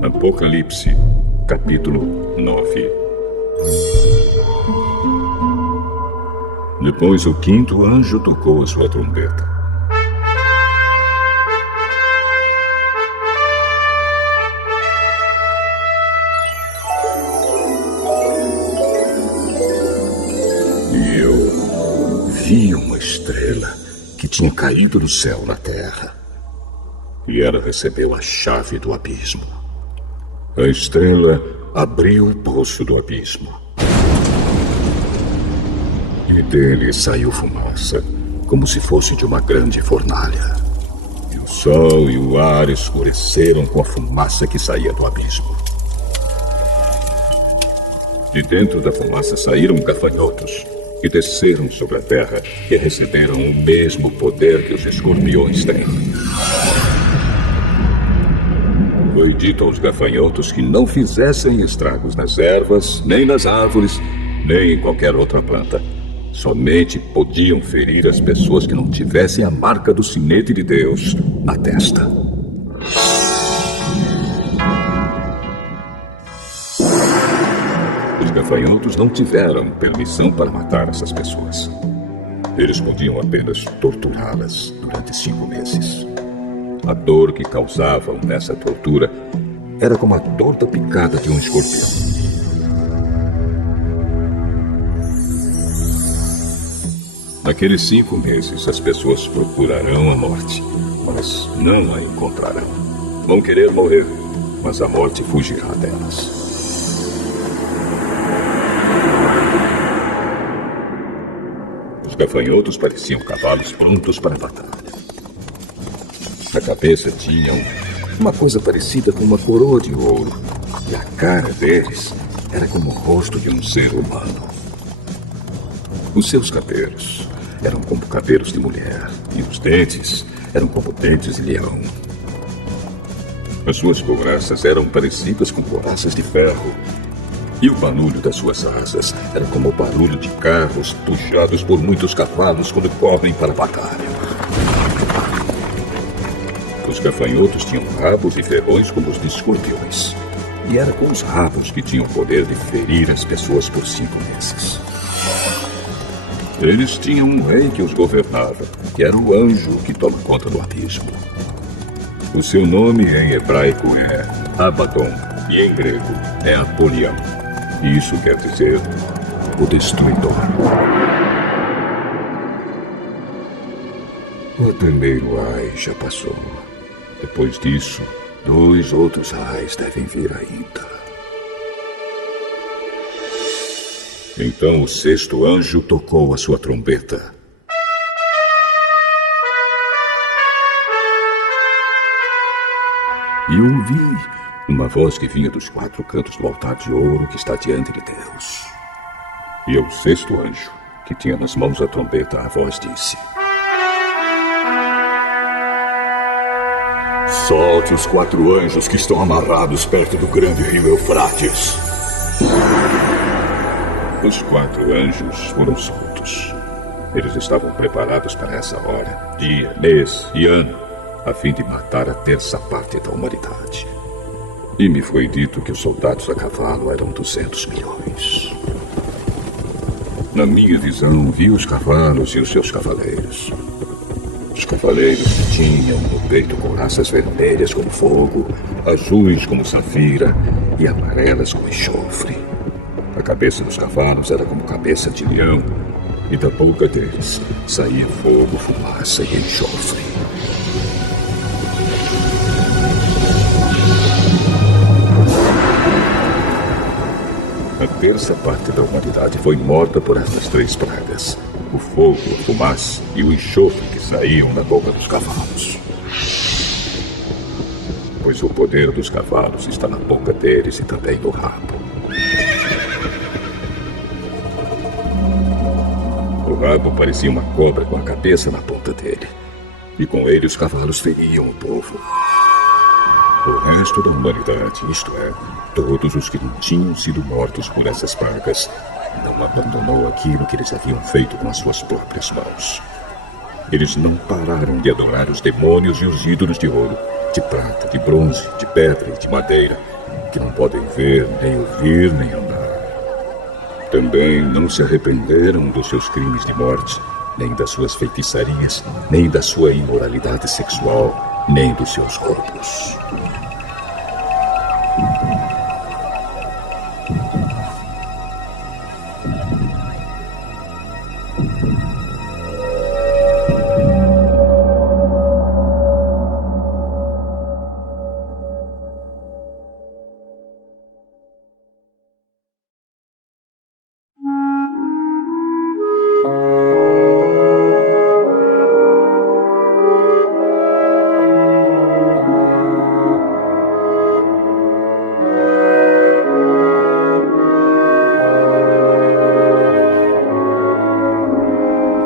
Apocalipse, capítulo 9. Depois o quinto anjo tocou a sua trombeta. E eu vi uma estrela que tinha caído do céu na terra. E ela recebeu a chave do abismo. A estrela abriu o poço do abismo. E dele saiu fumaça, como se fosse de uma grande fornalha. E o sol e o ar escureceram com a fumaça que saía do abismo. De dentro da fumaça saíram gafanhotos, que desceram sobre a terra e receberam o mesmo poder que os escorpiões têm. Foi dito aos gafanhotos que não fizessem estragos nas ervas, nem nas árvores, nem em qualquer outra planta. Somente podiam ferir as pessoas que não tivessem a marca do sinete de Deus na testa. Os gafanhotos não tiveram permissão para matar essas pessoas. Eles podiam apenas torturá-las durante 5 meses. A dor que causavam nessa tortura era como a dor da picada de um escorpião. Naqueles 5 meses, as pessoas procurarão a morte, mas não a encontrarão. Vão querer morrer, mas a morte fugirá delas. Os gafanhotos pareciam cavalos prontos para a batalha. Na cabeça tinham uma coisa parecida com uma coroa de ouro. E a cara deles era como o rosto de um ser humano. Os seus cabelos eram como cabelos de mulher. E os dentes eram como dentes de leão. As suas couraças eram parecidas com couraças de ferro. E o barulho das suas asas era como o barulho de carros puxados por muitos cavalos quando correm para a batalha. Os gafanhotos tinham rabos e ferrões como os de escorpiões. E era com os rabos que tinham o poder de ferir as pessoas por 5 meses. Eles tinham um rei que os governava, que era o anjo que toma conta do abismo. O seu nome em hebraico é Abaddon e em grego é Apolião. Isso quer dizer o Destruidor. O primeiro ai já passou. Depois disso, 2 outros ais devem vir ainda. Então o 6º anjo tocou a sua trombeta. E eu ouvi uma voz que vinha dos 4 cantos do altar de ouro que está diante de Deus. E ao 6º anjo, que tinha nas mãos a trombeta, a voz disse: Solte os 4 anjos que estão amarrados perto do grande rio Eufrates. Os 4 anjos foram soltos. Eles estavam preparados para essa hora, dia, mês e ano, a fim de matar a 1/3 parte da humanidade. E me foi dito que os soldados a cavalo eram 200 milhões. Na minha visão, vi os cavalos e os seus cavaleiros. Os cavaleiros que tinham no peito couraças vermelhas como fogo, azuis como safira e amarelas como enxofre. A cabeça dos cavalos era como cabeça de leão, e da boca deles saía fogo, fumaça e enxofre. A 1/3 parte da humanidade foi morta por essas 3 pragas: o fogo, a fumaça e o enxofre que saíam da boca dos cavalos. Pois o poder dos cavalos está na boca deles e também no rabo. O rabo parecia uma cobra com a cabeça na ponta dele. E com ele os cavalos feriam o povo. O resto da humanidade, isto é, todos os que não tinham sido mortos por essas pragas, não abandonou aquilo que eles haviam feito com as suas próprias mãos. Eles não pararam de adorar os demônios e os ídolos de ouro, de prata, de bronze, de pedra e de madeira, que não podem ver, nem ouvir, nem andar. Também não se arrependeram dos seus crimes de morte, nem das suas feitiçarias, nem da sua imoralidade sexual, nem dos seus roubos.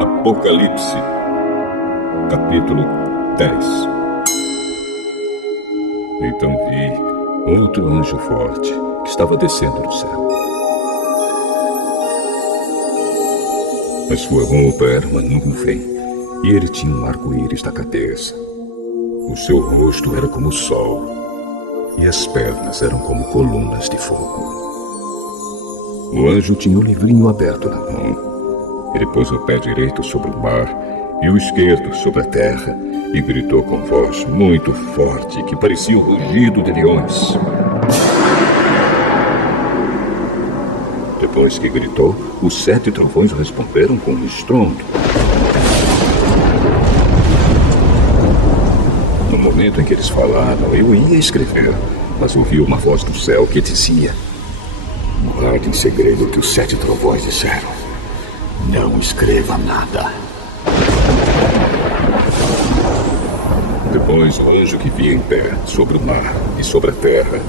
Apocalipse, capítulo 10. Então vi outro anjo forte que estava descendo do céu. A sua roupa era uma nuvem e ele tinha um arco-íris na cabeça. O seu rosto era como o sol e as pernas eram como colunas de fogo. O anjo tinha um livrinho aberto na mão. Ele pôs o pé direito sobre o mar e o esquerdo sobre a terra e gritou com voz muito forte que parecia um rugido de leões. Depois que gritou, os 7 trovões responderam com um estrondo. No momento em que eles falaram, eu ia escrever, mas ouvi uma voz do céu que dizia: guarde em segredo o que os 7 trovões disseram. Não escreva nada. Depois o anjo que via em pé sobre o mar e sobre a terra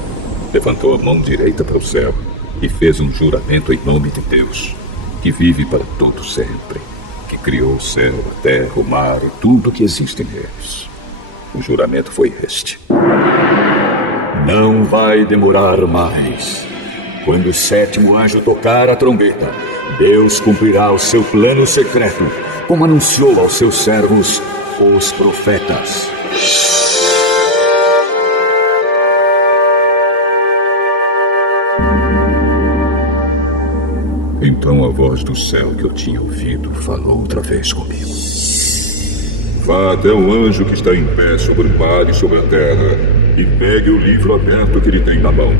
levantou a mão direita para o céu e fez um juramento em nome de Deus, que vive para todo sempre, que criou o céu, a terra, o mar e tudo que existe neles. O juramento foi este: não vai demorar mais. Quando o 7º anjo tocar a trombeta, Deus cumprirá o seu plano secreto, como anunciou aos seus servos, os profetas. Então a voz do céu que eu tinha ouvido falou outra vez comigo. Vá até o anjo que está em pé sobre o mar e sobre a terra e pegue o livro aberto que ele tem na mão.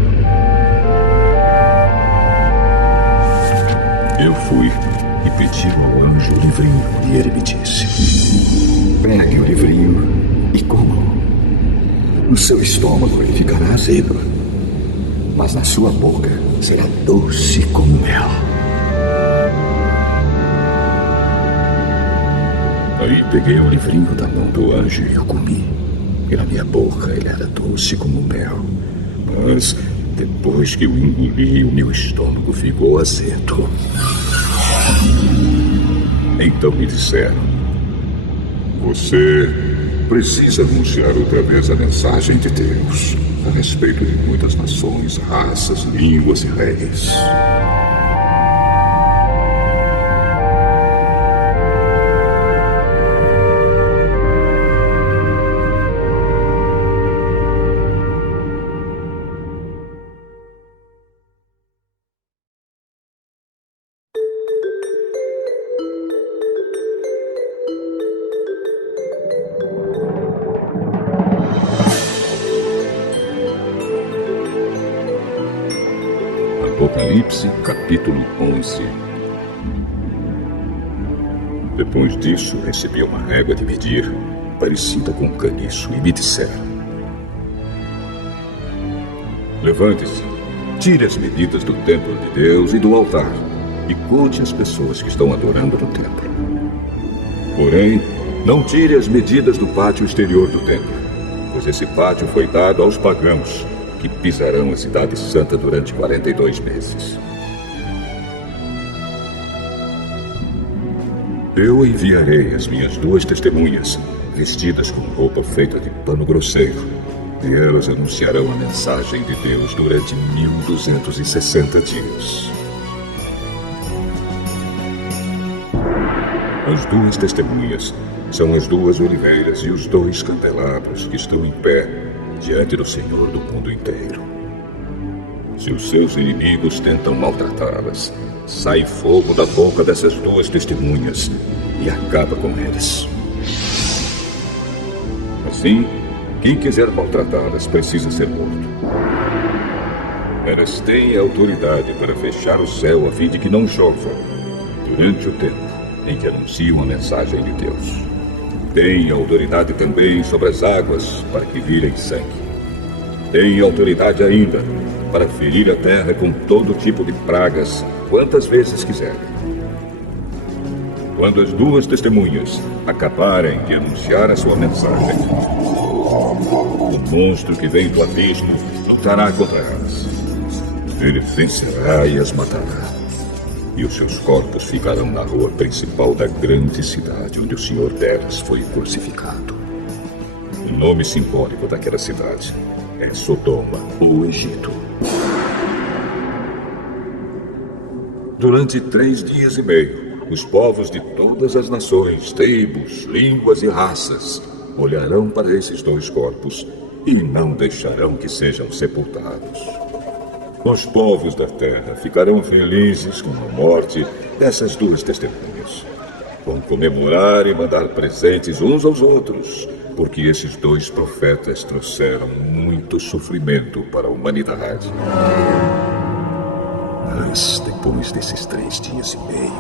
Eu fui e pedi ao anjo o livrinho e ele me disse: pegue o livrinho e coma. No seu estômago ele ficará azedo, mas na sua boca será doce como mel. Aí peguei o livrinho da mão do anjo e eu comi. E na minha boca ele era doce como mel. Mas depois que eu engoli, o meu estômago ficou azedo. Então me disseram: você precisa anunciar outra vez a mensagem de Deus a respeito de muitas nações, raças, línguas e reis. Apocalipse, capítulo 11. Depois disso, recebi uma régua de medir, parecida com um caniço, e me disseram: levante-se, tire as medidas do templo de Deus e do altar, e conte as pessoas que estão adorando no templo. Porém, não tire as medidas do pátio exterior do templo, pois esse pátio foi dado aos pagãos, que pisarão a cidade santa durante 42 meses. Eu enviarei as minhas 2 testemunhas, vestidas com roupa feita de pano grosseiro, e elas anunciarão a mensagem de Deus durante 1260 dias. As 2 testemunhas são as 2 oliveiras e os 2 candelabros que estão em pé diante do Senhor do mundo inteiro. Se os seus inimigos tentam maltratá-las, sai fogo da boca dessas 2 testemunhas e acaba com eles. Assim, quem quiser maltratá-las precisa ser morto. Elas têm autoridade para fechar o céu a fim de que não chova durante o tempo em que anunciam a mensagem de Deus. Tem autoridade também sobre as águas para que virem sangue. Tem autoridade ainda para ferir a terra com todo tipo de pragas, quantas vezes quiserem. Quando as 2 testemunhas acabarem de anunciar a sua mensagem, o monstro que vem do abismo lutará contra elas. Ele vencerá e as matará. E os seus corpos ficarão na rua principal da grande cidade onde o senhor delas foi crucificado. O nome simbólico daquela cidade é Sodoma, ou Egito. Durante 3 dias e meio, os povos de todas as nações, tribos, línguas e raças olharão para esses 2 corpos e não deixarão que sejam sepultados. Os povos da terra ficarão felizes com a morte dessas 2 testemunhas. Vão comemorar e mandar presentes uns aos outros, porque esses 2 profetas trouxeram muito sofrimento para a humanidade. Mas, depois desses 3 dias e meio,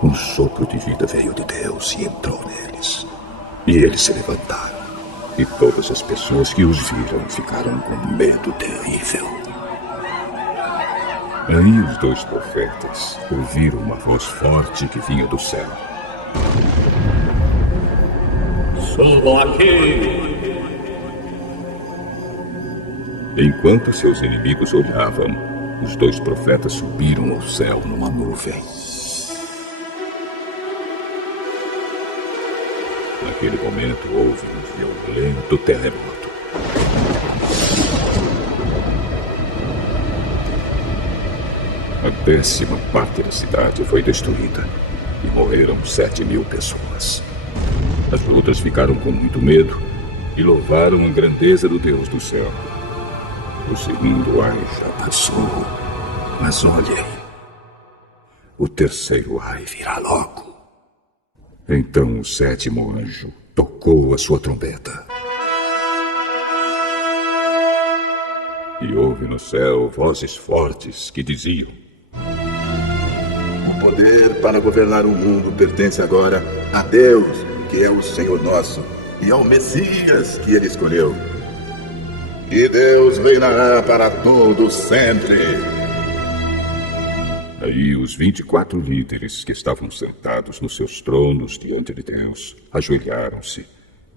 um sopro de vida veio de Deus e entrou neles. E eles se levantaram. E todas as pessoas que os viram ficaram com medo terrível. Aí os 2 profetas ouviram uma voz forte que vinha do céu. Subam aqui! Enquanto seus inimigos olhavam, os 2 profetas subiram ao céu numa nuvem. Naquele momento houve um violento terremoto. A 10ª parte da cidade foi destruída e morreram 7.000 pessoas. As outras ficaram com muito medo e louvaram a grandeza do Deus do céu. O segundo ai já passou, mas olhem, o terceiro ai virá logo. Então o sétimo anjo tocou a sua trombeta. E houve no céu vozes fortes que diziam: O poder para governar o mundo pertence agora a Deus, que é o Senhor nosso, e ao Messias que ele escolheu. E Deus reinará para todo sempre. Aí os 24 líderes que estavam sentados nos seus tronos diante de Deus ajoelharam-se,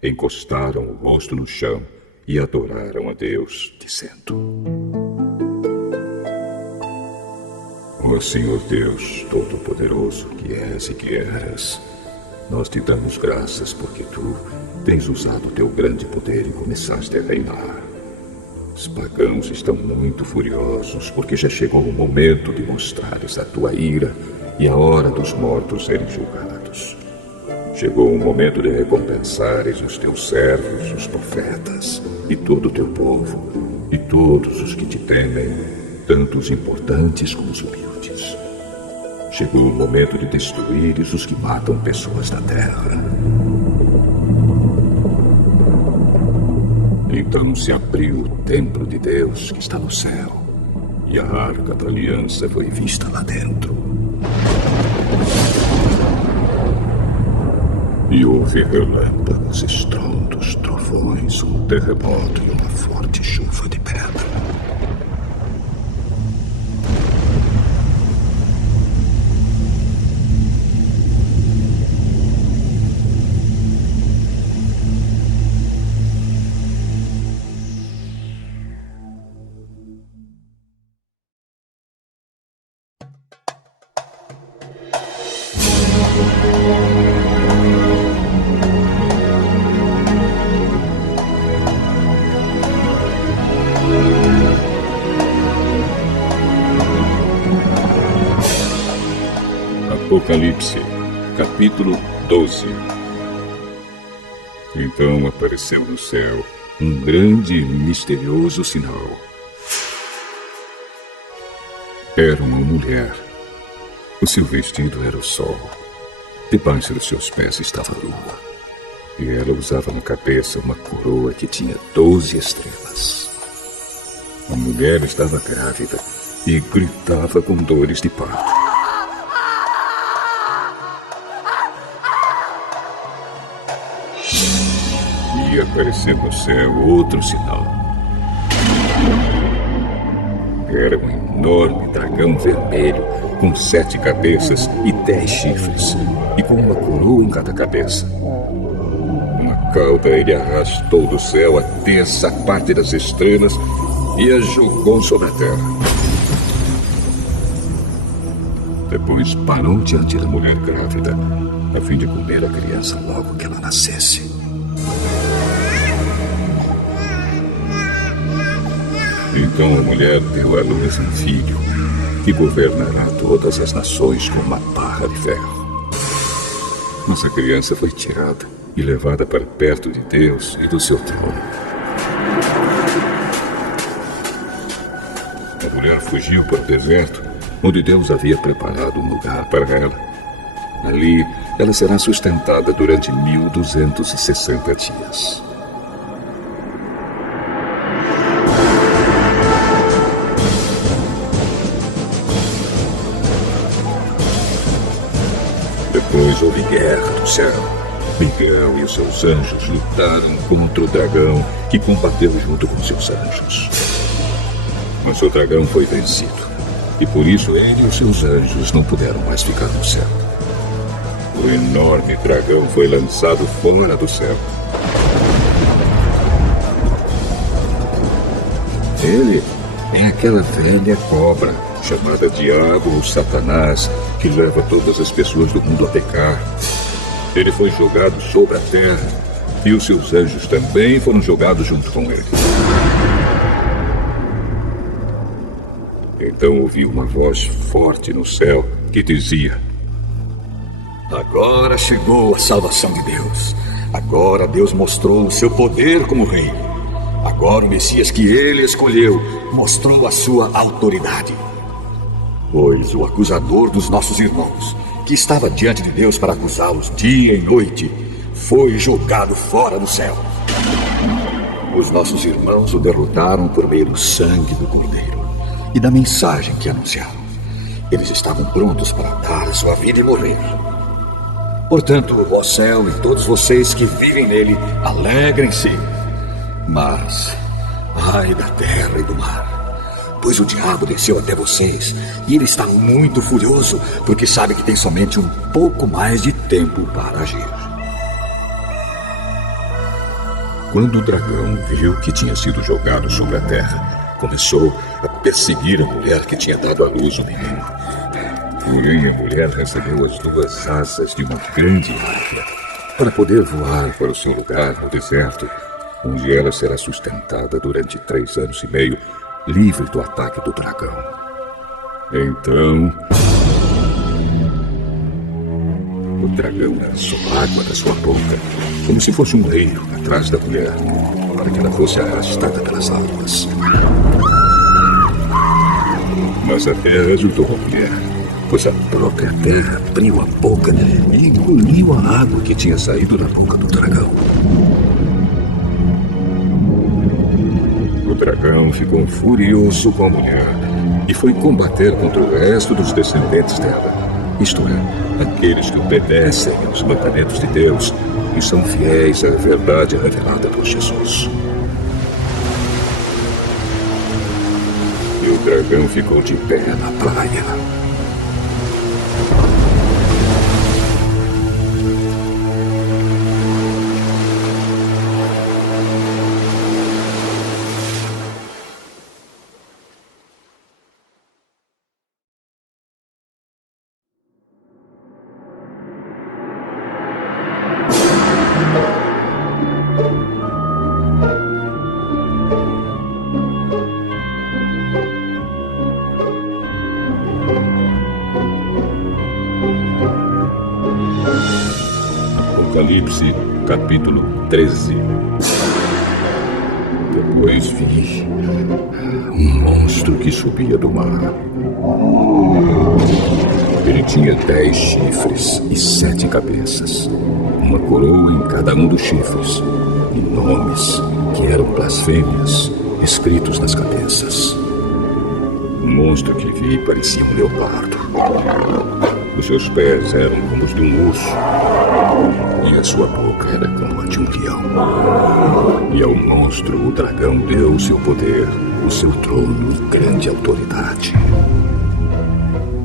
encostaram o rosto no chão e adoraram a Deus, dizendo: Ó Senhor Deus Todo-Poderoso, que és e que eras, nós te damos graças porque tu tens usado o teu grande poder e começaste a reinar. Os pagãos estão muito furiosos porque já chegou o momento de mostrares a tua ira e a hora dos mortos serem julgados. Chegou o momento de recompensares os teus servos, os profetas, e todo o teu povo, e todos os que te temem, tanto os importantes como os humildes. Chegou o momento de destruires os que matam pessoas da terra. Então se abriu o templo de Deus que está no céu, e a arca da aliança foi vista lá dentro. E houve relâmpagos, estrondos, trovões, um terremoto e uma forte chuva de pedra. Apocalipse, capítulo 12. Então apareceu no céu um grande e misterioso sinal. Era uma mulher. O seu vestido era o sol. Debaixo dos seus pés estava a lua. E ela usava na cabeça uma coroa que tinha 12 estrelas. A mulher estava grávida e gritava com dores de parto. E apareceu no céu outro sinal. Era um enorme dragão vermelho com 7 cabeças e 10 chifres, e com uma coroa em cada cabeça. Na cauda ele arrastou do céu até essa parte das estrelas e a jogou sobre a terra. Depois parou diante da mulher grávida, a fim de comer a criança logo que ela nascesse. Então a mulher deu à luz um filho, que governará todas as nações com uma barra de ferro. Mas a criança foi tirada e levada para perto de Deus e do seu trono. A mulher fugiu para o deserto, onde Deus havia preparado um lugar para ela. Ali, ela será sustentada durante 1260 dias. Depois houve guerra do céu. Miguel e os seus anjos lutaram contra o dragão, que combateu junto com seus anjos. Mas o dragão foi vencido, e por isso ele e os seus anjos não puderam mais ficar no céu. O enorme dragão foi lançado fora do céu. Ele é aquela velha cobra, chamada Diabo ou Satanás, que leva todas as pessoas do mundo a pecar. Ele foi jogado sobre a terra, e os seus anjos também foram jogados junto com ele. Então ouvi uma voz forte no céu que dizia: Agora chegou a salvação de Deus. Agora Deus mostrou o seu poder como rei. Agora o Messias que ele escolheu mostrou a sua autoridade. Pois o acusador dos nossos irmãos, que estava diante de Deus para acusá-los dia e noite, foi jogado fora do céu. Os nossos irmãos o derrotaram por meio do sangue do Cordeiro e da mensagem que anunciaram. Eles estavam prontos para dar a sua vida e morrer. Portanto, ó céu e todos vocês que vivem nele, alegrem-se. Mas, ai da terra e do mar, pois o diabo desceu até vocês e ele está muito furioso, porque sabe que tem somente um pouco mais de tempo para agir. Quando o dragão viu que tinha sido jogado sobre a terra, começou a perseguir a mulher que tinha dado à luz o menino. Porém, a mulher recebeu as 2 asas de uma grande águia para poder voar para o seu lugar no deserto, onde ela será sustentada durante 3 anos e meio, livre do ataque do dragão. Então, o dragão lançou água da sua boca, como se fosse um rio atrás da mulher, para que ela fosse arrastada pelas águas. Mas a terra ajudou a mulher, pois a própria terra abriu a boca e engoliu a água que tinha saído da boca do dragão. O dragão ficou furioso com a mulher e foi combater contra o resto dos descendentes dela, isto é, aqueles que obedecem aos mandamentos de Deus e são fiéis à verdade revelada por Jesus. E o dragão ficou de pé na praia. Apocalipse, capítulo 13. Depois vi um monstro que subia do mar. Ele tinha 10 chifres e 7 cabeças, uma coroa em cada um dos chifres, e nomes que eram blasfêmias escritos nas cabeças. O monstro que vi parecia um leopardo. Os seus pés eram como os de um urso, e a sua boca era como a de um leão. E ao monstro o dragão deu o seu poder, o seu trono e grande autoridade.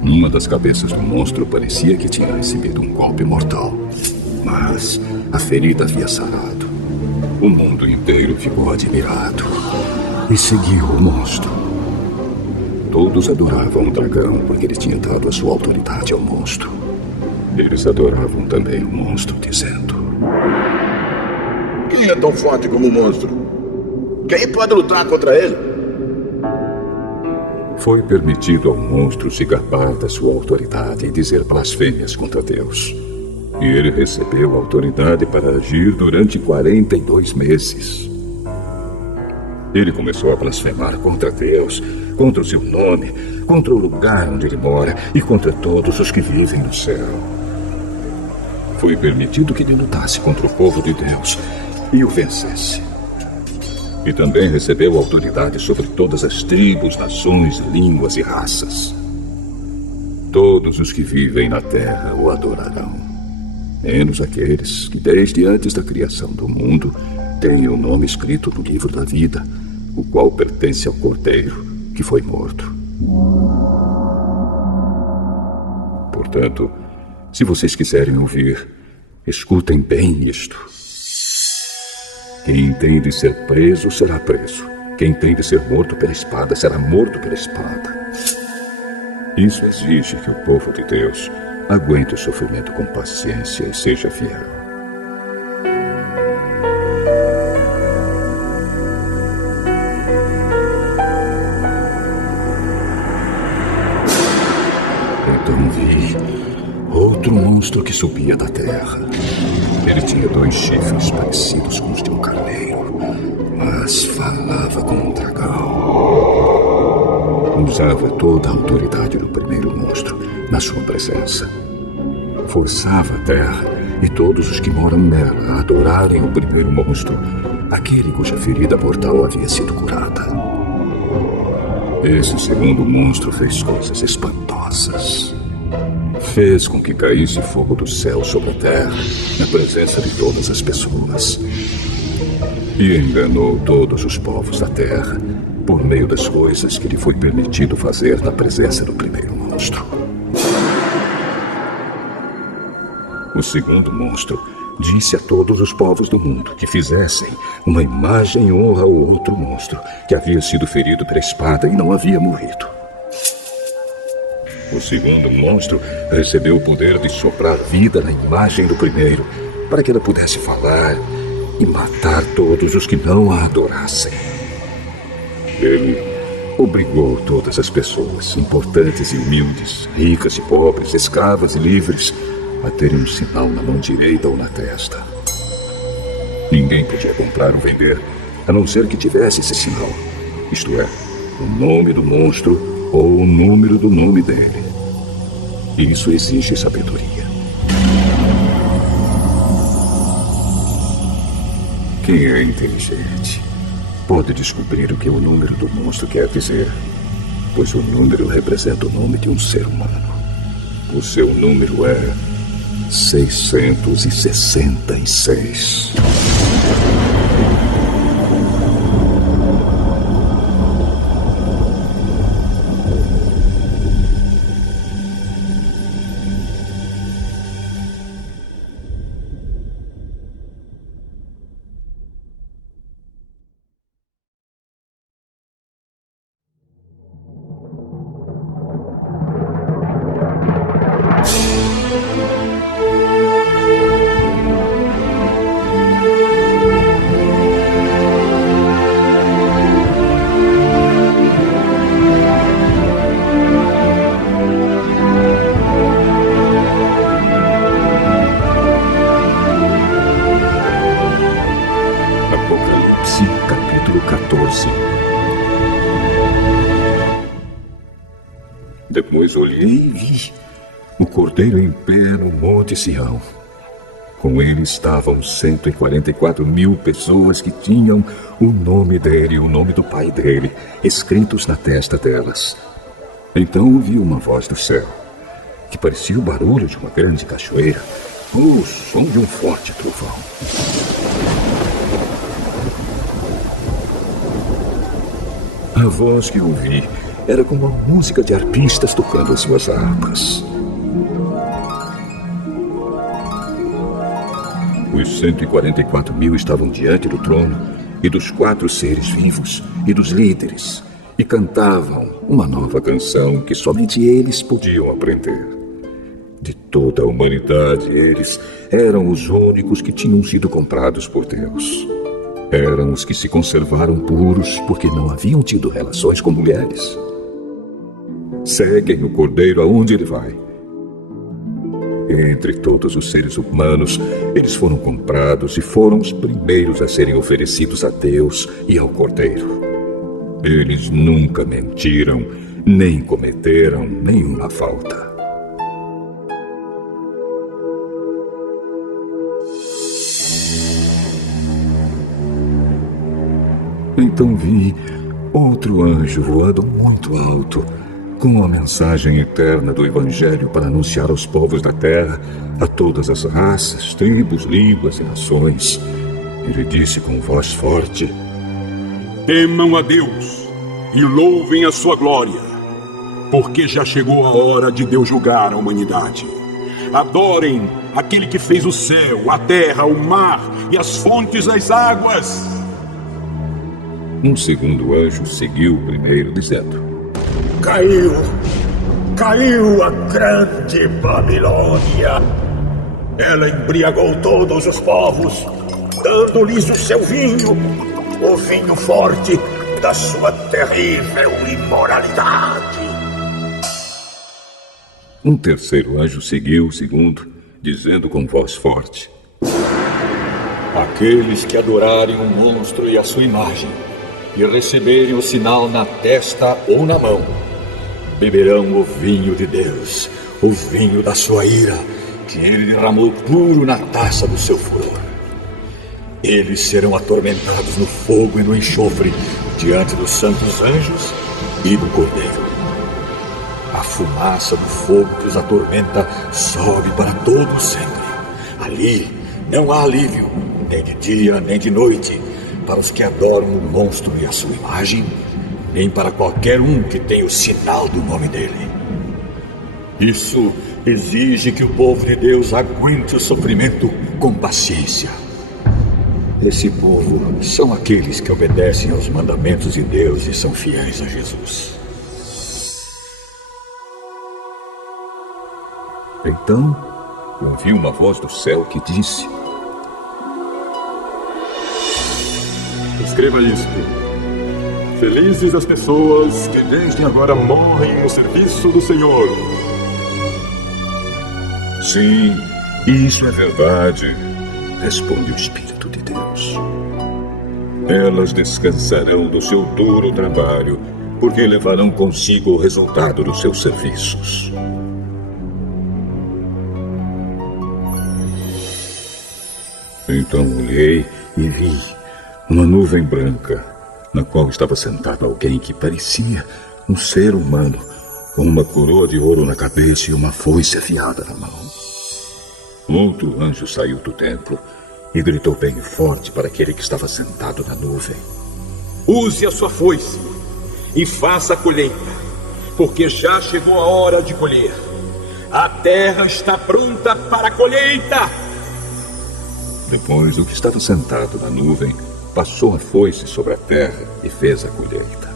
Uma das cabeças do monstro parecia que tinha recebido um golpe mortal, mas a ferida havia sarado. O mundo inteiro ficou admirado e seguiu o monstro. Todos adoravam o dragão porque ele tinha dado a sua autoridade ao monstro. Eles adoravam também o monstro, dizendo: Quem é tão forte como o monstro? Quem pode lutar contra ele? Foi permitido ao monstro se gabar da sua autoridade e dizer blasfêmias contra Deus. E ele recebeu autoridade para agir durante 42 meses. Ele começou a blasfemar contra Deus, contra o seu nome, contra o lugar onde ele mora e contra todos os que vivem no céu. Foi permitido que ele lutasse contra o povo de Deus e o vencesse. E também recebeu autoridade sobre todas as tribos, nações, línguas e raças. Todos os que vivem na terra o adorarão, menos aqueles que desde antes da criação do mundo têm o nome escrito no livro da vida, o qual pertence ao Cordeiro, que foi morto. Portanto, se vocês quiserem ouvir, escutem bem isto. Quem tem de ser preso, será preso. Quem tem de ser morto pela espada, será morto pela espada. Isso exige que o povo de Deus aguente o sofrimento com paciência e seja fiel. Então vi outro monstro que subia da terra. Ele tinha 2 chifres parecidos com os de um carneiro, mas falava como um dragão. O usava toda a autoridade do primeiro monstro na sua presença. Forçava a terra e todos os que moram nela a adorarem o primeiro monstro, aquele cuja ferida mortal havia sido curada. Esse segundo monstro fez coisas espantosas. Fez com que caísse fogo do céu sobre a terra, na presença de todas as pessoas. E enganou todos os povos da terra, por meio das coisas que lhe foi permitido fazer na presença do primeiro monstro. O segundo monstro disse a todos os povos do mundo que fizessem uma imagem em honra ao outro monstro que havia sido ferido pela espada e não havia morrido. O segundo monstro recebeu o poder de soprar vida na imagem do primeiro, para que ela pudesse falar e matar todos os que não a adorassem. Ele obrigou todas as pessoas, importantes e humildes, ricas e pobres, escravas e livres, a terem um sinal na mão direita ou na testa. Ninguém podia comprar ou vender, a não ser que tivesse esse sinal, isto é, o nome do monstro ou o número do nome dele. Isso exige sabedoria. Quem é inteligente pode descobrir o que o número do monstro quer dizer, pois o número representa o nome de um ser humano. O seu número é 666. Depois olhei e vi o Cordeiro em pé no Monte Sião. Com ele estavam 144.000 pessoas que tinham o nome dele e o nome do pai dele escritos na testa delas. Então ouvi uma voz do céu, que parecia o barulho de uma grande cachoeira, ou o som de um forte trovão. A voz que ouvi era como a música de arpistas tocando as suas harpas. Os 144.000 estavam diante do trono e dos 4 seres vivos e dos líderes e cantavam uma nova canção que somente eles podiam aprender. De toda a humanidade, eles eram os únicos que tinham sido comprados por Deus. Eram os que se conservaram puros porque não haviam tido relações com mulheres. Seguem o Cordeiro aonde ele vai. Entre todos os seres humanos, eles foram comprados e foram os primeiros a serem oferecidos a Deus e ao Cordeiro. Eles nunca mentiram, nem cometeram nenhuma falta. Então vi outro anjo voando muito alto, com a mensagem eterna do Evangelho para anunciar aos povos da terra, a todas as raças, tribos, línguas e nações. Ele disse com voz forte: Temam a Deus e louvem a sua glória, porque já chegou a hora de Deus julgar a humanidade. Adorem aquele que fez o céu, a terra, o mar e as fontes das águas. Um segundo anjo seguiu o primeiro, dizendo: Caiu a grande Babilônia. Ela embriagou todos os povos, dando-lhes o seu vinho, o vinho forte da sua terrível imoralidade. Um terceiro anjo seguiu o segundo, dizendo com voz forte: Aqueles que adorarem o monstro e a sua imagem, e receberem o sinal na testa ou na mão, beberão o vinho de Deus, o vinho da sua ira, que ele derramou puro na taça do seu furor. Eles serão atormentados no fogo e no enxofre, diante dos santos anjos e do Cordeiro. A fumaça do fogo que os atormenta sobe para todo sempre. Ali não há alívio, nem de dia nem de noite, para os que adoram o monstro e a sua imagem, nem para qualquer um que tenha o sinal do nome dele. Isso exige que o povo de Deus aguente o sofrimento com paciência. Esse povo são aqueles que obedecem aos mandamentos de Deus e são fiéis a Jesus. Então, ouvi uma voz do céu que disse: Escreva isto. Felizes as pessoas que desde agora morrem no serviço do Senhor. Sim, isso é verdade, responde o Espírito de Deus. Elas descansarão do seu duro trabalho, porque levarão consigo o resultado dos seus serviços. Então olhei e vi uma nuvem branca, na qual estava sentado alguém que parecia um ser humano, com uma coroa de ouro na cabeça e uma foice afiada na mão. Outro anjo saiu do templo e gritou bem forte para aquele que estava sentado na nuvem: Use a sua foice e faça a colheita, porque já chegou a hora de colher. A terra está pronta para a colheita. Depois, o que estava sentado na nuvem passou a foice sobre a terra e fez a colheita.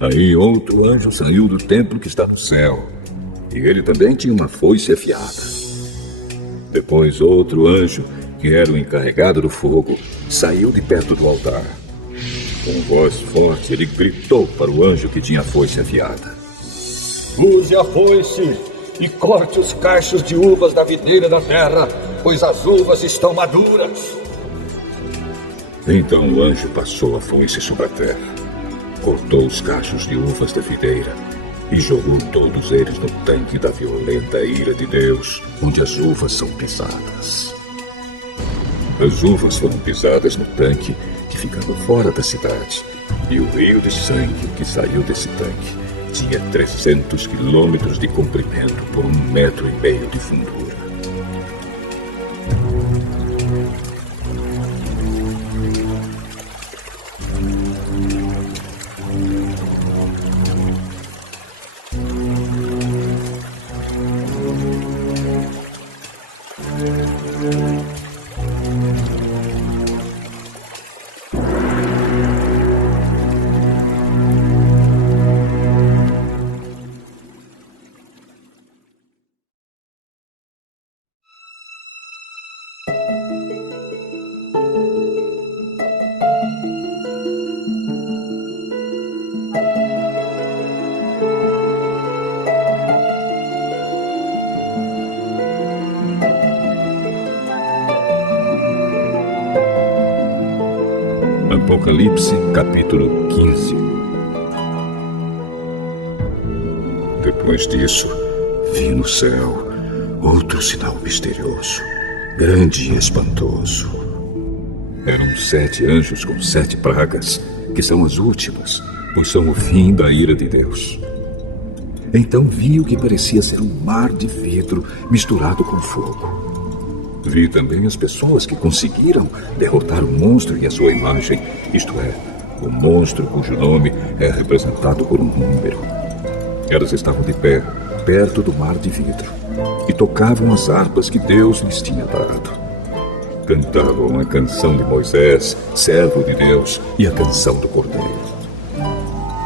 Aí outro anjo saiu do templo que está no céu, e ele também tinha uma foice afiada. Depois outro anjo, que era o encarregado do fogo, saiu de perto do altar. Com voz forte, ele gritou para o anjo que tinha a foice afiada: Use a foice e corte os cachos de uvas da videira da terra, pois as uvas estão maduras. Então o anjo passou a foice sobre a terra, cortou os cachos de uvas da videira e jogou todos eles no tanque da violenta ira de Deus, onde as uvas são pisadas. As uvas foram pisadas no tanque que ficava fora da cidade, e o rio de sangue que saiu desse tanque tinha 300 quilômetros de comprimento por 1,5 metro de fundura. Apocalipse, capítulo 15. Depois disso, vi no céu outro sinal misterioso, grande e espantoso. Eram 7 anjos com 7 pragas, que são as últimas, pois são o fim da ira de Deus. Então vi o que parecia ser um mar de vidro misturado com fogo. Vi também as pessoas que conseguiram derrotar o monstro e a sua imagem, isto é, o monstro cujo nome é representado por um número. Elas estavam de pé, perto do mar de vidro, e tocavam as harpas que Deus lhes tinha dado. Cantavam a canção de Moisés, servo de Deus, e a canção do Cordeiro.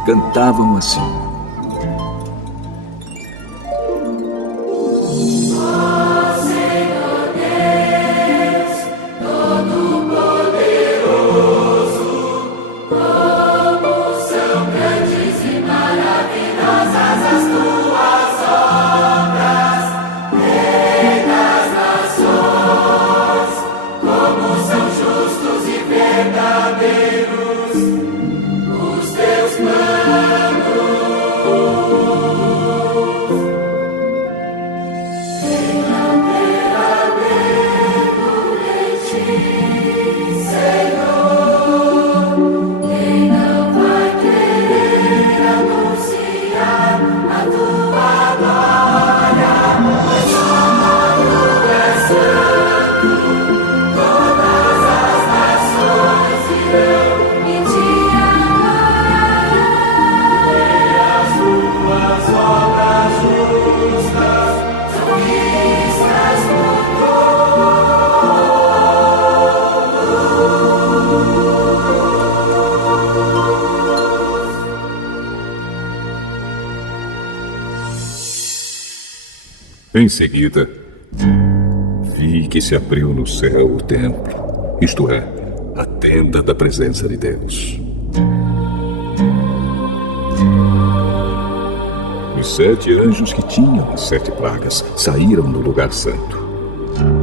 Cantavam assim: Como são justos e verdadeiros. Em seguida, vi que se abriu no céu o templo, isto é, a tenda da presença de Deus. Os 7 anjos que tinham as 7 pragas saíram do lugar santo.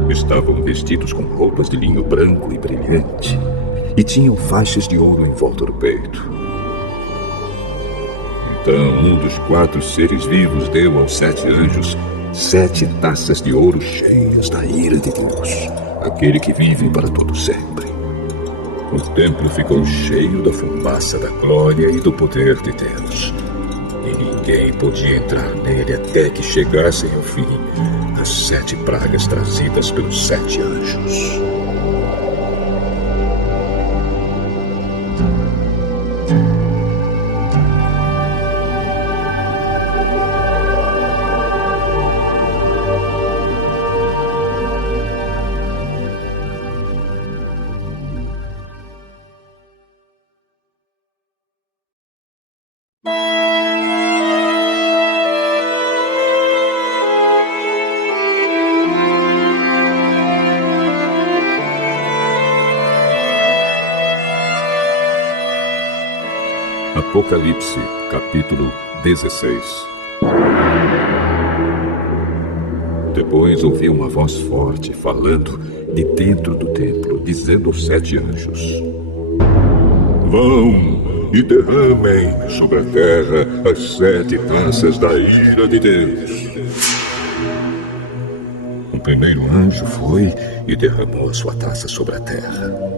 Estavam vestidos com roupas de linho branco e brilhante e tinham faixas de ouro em volta do peito. Então um dos 4 seres vivos deu aos 7 anjos 7 taças de ouro cheias da ira de Deus, aquele que vive para todo sempre. O templo ficou cheio da fumaça da glória e do poder de Deus. E ninguém podia entrar nele até que chegassem ao fim as 7 pragas trazidas pelos 7 anjos. Apocalipse, capítulo 16. Depois ouvi uma voz forte falando de dentro do templo, dizendo aos 7 anjos: Vão e derramem sobre a terra as 7 taças da ira de Deus. O primeiro anjo foi e derramou a sua taça sobre a terra.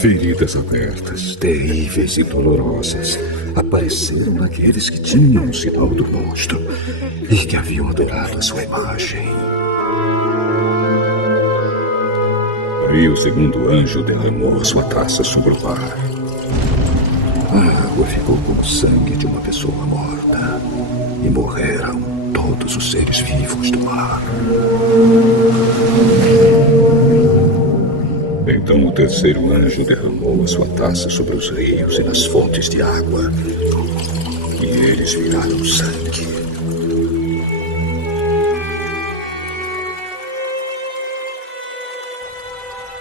Feridas abertas, terríveis e dolorosas, apareceram naqueles que tinham o sinal do monstro e que haviam adorado a sua imagem. Aí o segundo anjo derramou a sua taça sobre o mar. A água ficou como o sangue de uma pessoa morta e morreram todos os seres vivos do mar. Então o terceiro anjo derramou a sua taça sobre os rios e nas fontes de água, e eles viraram sangue.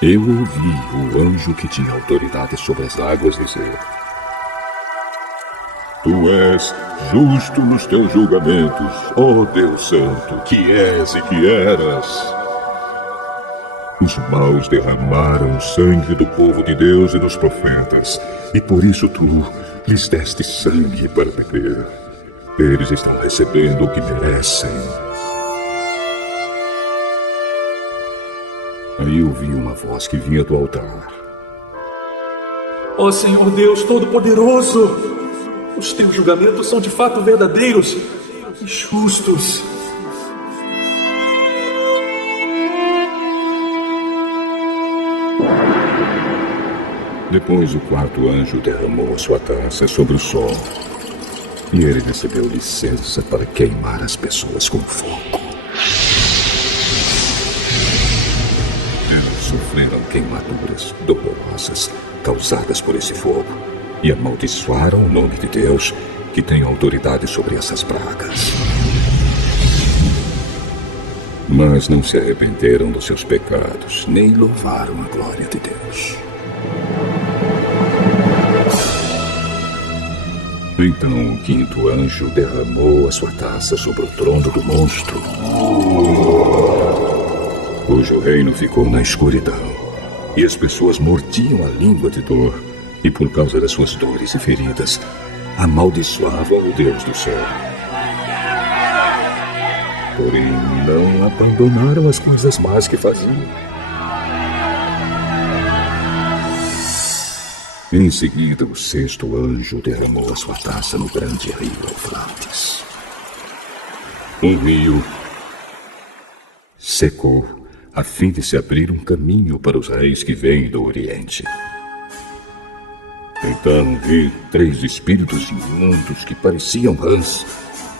Eu ouvi o anjo que tinha autoridade sobre as águas dizer: Tu és justo nos teus julgamentos, ó Deus Santo, que és e que eras. Os maus derramaram o sangue do povo de Deus e dos profetas, e por isso tu lhes deste sangue para beber. Eles estão recebendo o que merecem. Aí ouvi uma voz que vinha do altar. Ó Senhor Deus Todo-Poderoso, os teus julgamentos são de fato verdadeiros e justos. Depois o quarto anjo derramou a sua taça sobre o sol, e ele recebeu licença para queimar as pessoas com fogo. Eles sofreram queimaduras dolorosas causadas por esse fogo e amaldiçoaram o nome de Deus, que tem autoridade sobre essas pragas. Mas não se arrependeram dos seus pecados, nem louvaram a glória de Deus. Então o quinto anjo derramou a sua taça sobre o trono do monstro, cujo reino ficou na escuridão, e as pessoas mordiam a língua de dor, e por causa das suas dores e feridas, amaldiçoavam o Deus do céu. Porém, não abandonaram as coisas más que faziam. Em seguida, o sexto anjo derramou a sua taça no grande rio Eufrates. Um rio secou, a fim de se abrir um caminho para os reis que vêm do Oriente. Então vi 3 espíritos imundos que pareciam rãs,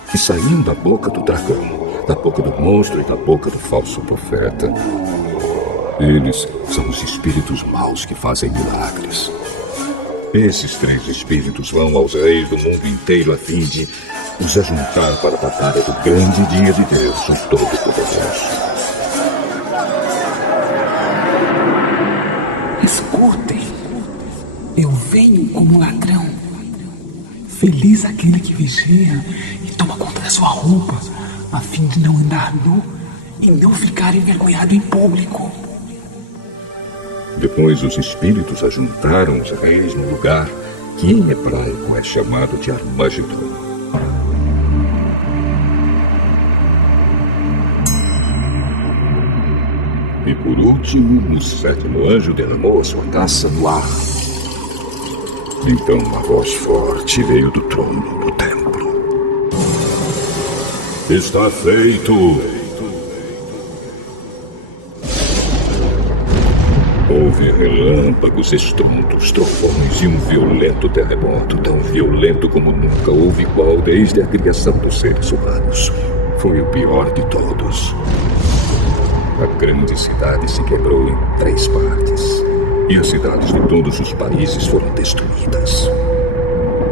que saíam da boca do dragão, da boca do monstro e da boca do falso profeta. Eles são os espíritos maus que fazem milagres. Esses 3 espíritos vão aos reis do mundo inteiro a fim de os ajuntar para a batalha do grande dia de Deus, o Todo-Poderoso. Escutem, eu venho como ladrão. Feliz aquele que vigia e toma conta da sua roupa, a fim de não andar nu e não ficar envergonhado em público. Depois os espíritos ajuntaram os reis no lugar que em hebraico é chamado de Armagedon. E por último, o 7º anjo derramou a sua taça no ar. Então uma voz forte veio do trono do templo. Está feito! Houve relâmpagos, estrondos, trovões e um violento terremoto, tão violento como nunca houve igual desde a criação dos seres humanos. Foi o pior de todos. A grande cidade se quebrou em 3 partes, e as cidades de todos os países foram destruídas.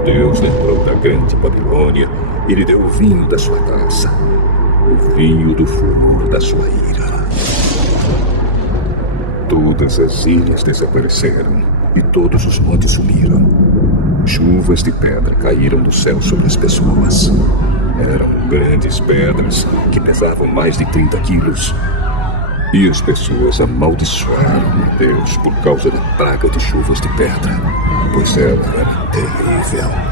Deus lembrou da grande Babilônia e lhe deu o vinho da sua taça, o vinho do furor da sua ira. Todas as ilhas desapareceram e todos os montes sumiram. Chuvas de pedra caíram do céu sobre as pessoas. Eram grandes pedras que pesavam mais de 30 quilos. E as pessoas amaldiçoaram a Deus por causa da praga de chuvas de pedra, pois ela era terrível.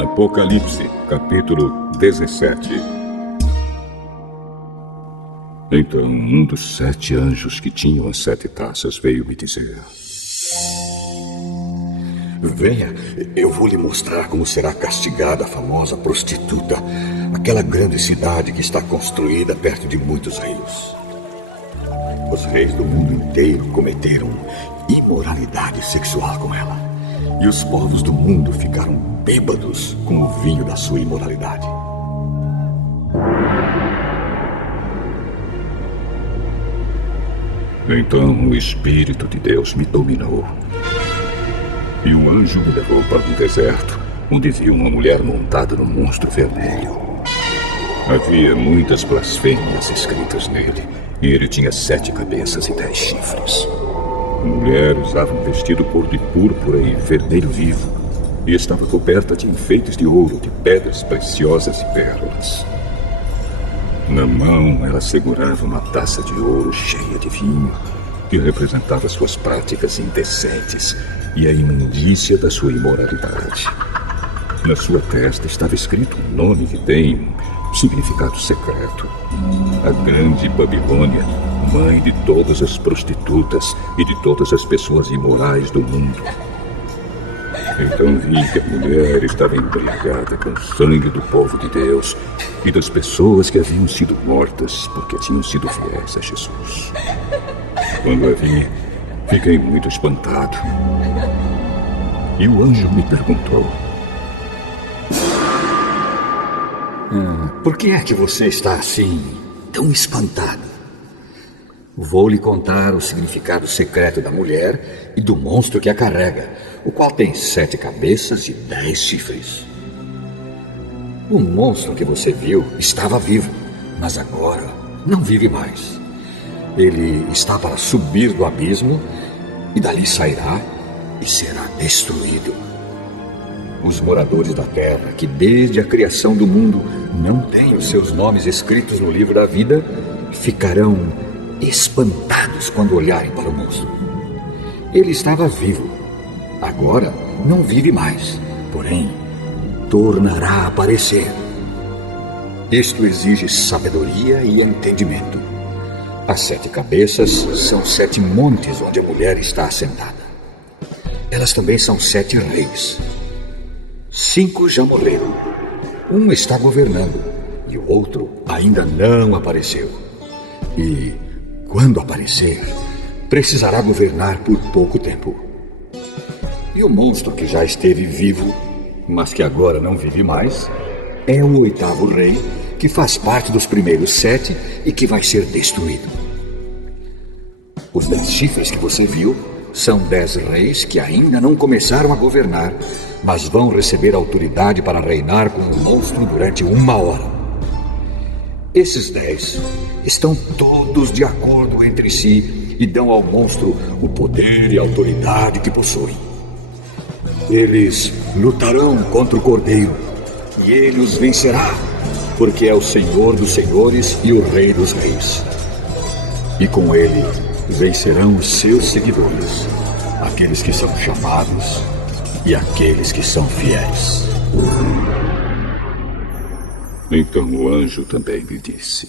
Apocalipse, capítulo 17. Então um dos 7 anjos que tinham as 7 taças veio me dizer: Venha, eu vou lhe mostrar como será castigada a famosa prostituta, aquela grande cidade que está construída perto de muitos rios. Os reis do mundo inteiro cometeram imoralidade sexual com ela. E os povos do mundo ficaram bêbados com o vinho da sua imoralidade. Então o Espírito de Deus me dominou. E o anjo me levou para um deserto, onde vi uma mulher montada num monstro vermelho. Havia muitas blasfêmias escritas nele, e ele tinha 7 cabeças e 10 chifres. A mulher usava um vestido cor de púrpura e vermelho vivo, e estava coberta de enfeites de ouro, de pedras preciosas e pérolas. Na mão, ela segurava uma taça de ouro cheia de vinho, que representava suas práticas indecentes e a imundícia da sua imoralidade. Na sua testa estava escrito um nome que tem um significado secreto: a Grande Babilônia, mãe de todas as prostitutas e de todas as pessoas imorais do mundo. Então vi que a mulher estava embriagada com o sangue do povo de Deus e das pessoas que haviam sido mortas porque tinham sido fiéis a Jesus. Quando a vi, fiquei muito espantado. E o anjo me perguntou: Por que é que você está assim, tão espantado? Vou lhe contar o significado secreto da mulher e do monstro que a carrega, o qual tem 7 cabeças e 10 chifres. O monstro que você viu estava vivo, mas agora não vive mais. Ele está para subir do abismo e dali sairá e será destruído. Os moradores da terra, que desde a criação do mundo não têm os seus nomes escritos no livro da vida, ficarão espantados quando olharem para o monstro. Ele estava vivo. Agora não vive mais, porém, tornará a aparecer. Isto exige sabedoria e entendimento. As 7 cabeças são 7 montes onde a mulher está assentada. Elas também são 7 reis. 5 já morreram. Um está governando e o outro ainda não apareceu. E, quando aparecer, precisará governar por pouco tempo. E o monstro que já esteve vivo, mas que agora não vive mais, é o 8º rei, que faz parte dos primeiros 7 e que vai ser destruído. Os 10 chifres que você viu são 10 reis que ainda não começaram a governar, mas vão receber autoridade para reinar com o monstro durante 1 hora. Esses 10 estão todos de acordo entre si e dão ao monstro o poder e a autoridade que possuem. Eles lutarão contra o Cordeiro e ele os vencerá, porque é o Senhor dos senhores e o Rei dos reis. E com ele vencerão os seus seguidores, aqueles que são chamados e aqueles que são fiéis. Então o anjo também me disse: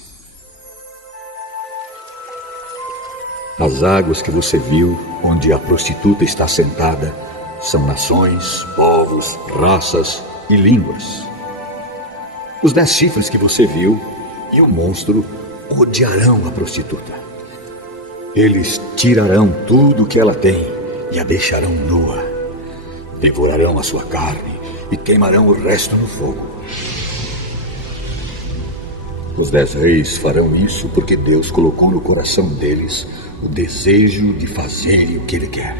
as águas que você viu, onde a prostituta está sentada, são nações, povos, raças e línguas. Os 10 chifres que você viu e o monstro odiarão a prostituta. Eles tirarão tudo o que ela tem e a deixarão nua. Devorarão a sua carne e queimarão o resto no fogo. Os 10 reis farão isso porque Deus colocou no coração deles o desejo de fazerem o que Ele quer.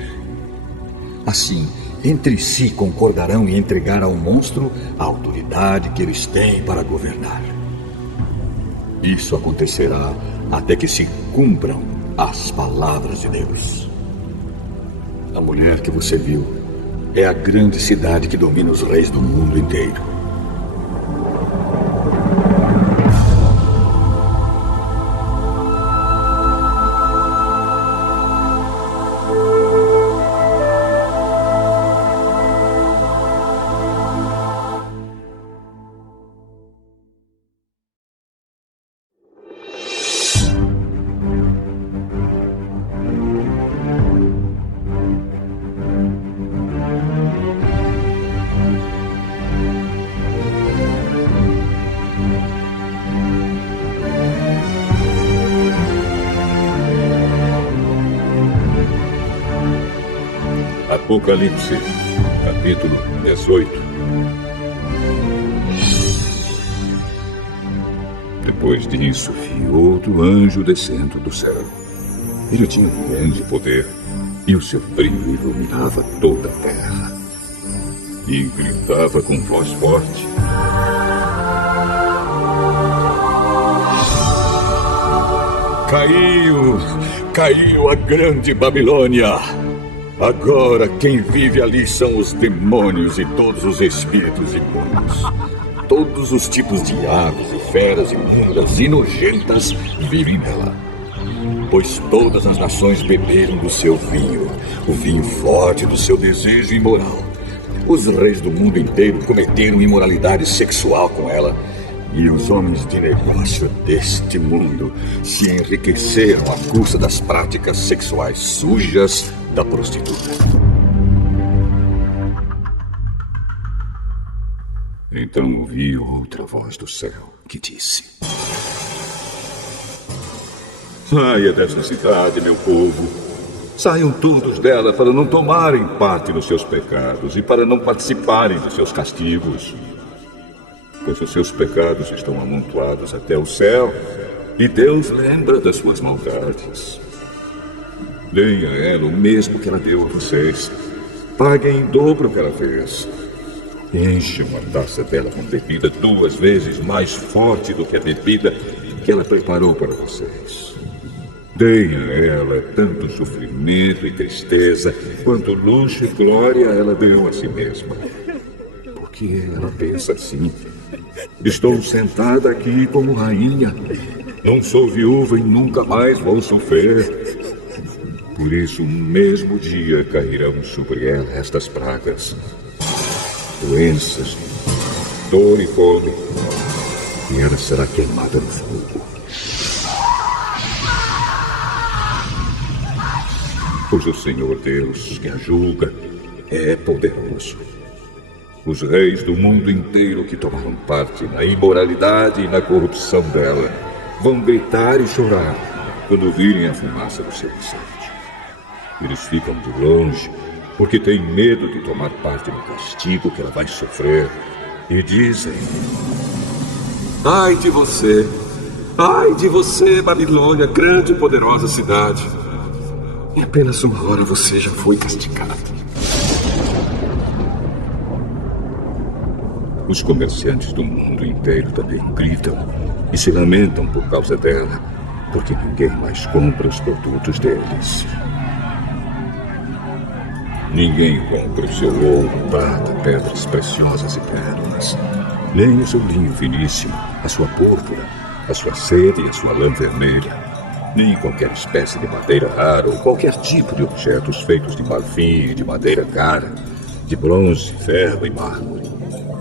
Assim, entre si concordarão em entregar ao monstro a autoridade que eles têm para governar. Isso acontecerá até que se cumpram as palavras de Deus. A mulher que você viu é a grande cidade que domina os reis do mundo inteiro. Apocalipse, capítulo 18. Depois disso, vi outro anjo descendo do céu. Ele tinha um grande poder, e o seu brilho iluminava toda a terra. E gritava com voz forte: Caiu a grande Babilônia! Agora quem vive ali são os demônios e todos os espíritos imundos. Todos os tipos de aves e feras imundas e nojentas vivem nela. Pois todas as nações beberam do seu vinho, o vinho forte do seu desejo imoral. Os reis do mundo inteiro cometeram imoralidade sexual com ela, e os homens de negócio deste mundo se enriqueceram à custa das práticas sexuais sujas da prostituta. Então ouvi outra voz do céu que disse: saia dessa cidade, meu povo. Saiam todos dela para não tomarem parte nos seus pecados e para não participarem dos seus castigos. Pois os seus pecados estão amontoados até o céu e Deus lembra das suas maldades. Deem a ela o mesmo que ela deu a vocês. Paguem em dobro o que ela fez. Encham a taça dela com bebida 2 vezes mais forte do que a bebida que ela preparou para vocês. Deem a ela tanto sofrimento e tristeza quanto luxo e glória ela deu a si mesma. Porque ela pensa assim: estou sentada aqui como rainha. Não sou viúva e nunca mais vou sofrer. Por isso, no mesmo dia cairão sobre ela estas pragas: doenças, dor e fome, e ela será queimada no fogo. Pois o Senhor Deus, que a julga, é poderoso. Os reis do mundo inteiro que tomaram parte na imoralidade e na corrupção dela vão gritar e chorar quando virem a fumaça do seu incêndio. Eles ficam de longe porque têm medo de tomar parte no castigo que ela vai sofrer e dizem: Ai de você! Ai de você, Babilônia, grande e poderosa cidade! Em apenas uma hora você já foi castigado. Os comerciantes do mundo inteiro também gritam e se lamentam por causa dela, porque ninguém mais compra os produtos deles. Ninguém compra o seu ouro, prata, pedras preciosas e pérolas, nem o seu linho finíssimo, a sua púrpura, a sua seda e a sua lã vermelha, nem qualquer espécie de madeira rara ou qualquer tipo de objetos feitos de marfim e de madeira cara, de bronze, ferro e mármore,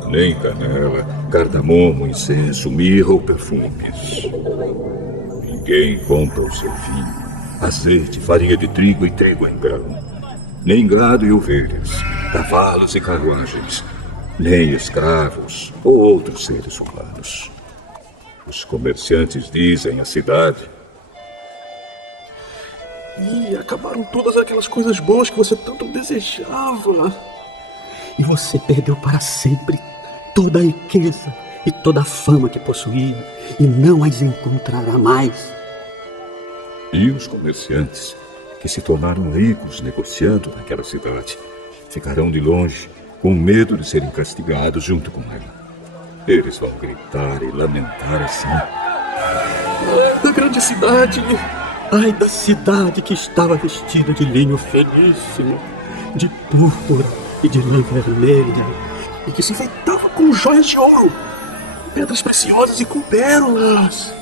nem canela, cardamomo, incenso, mirra ou perfumes. Ninguém compra o seu vinho, azeite, farinha de trigo e trigo em grão, nem gado e ovelhas, cavalos e carruagens, nem escravos ou outros seres humanos. Os comerciantes dizem à cidade: E acabaram todas aquelas coisas boas que você tanto desejava. E você perdeu para sempre toda a riqueza e toda a fama que possuía, e não as encontrará mais. E os comerciantes, que se tornaram ricos negociando naquela cidade, ficarão de longe, com medo de serem castigados junto com ela. Eles vão gritar e lamentar assim: Ai da grande cidade! Ai da cidade que estava vestida de linho finíssimo, de púrpura e de lã vermelha, e que se enfeitava com joias de ouro, pedras preciosas e com pérolas.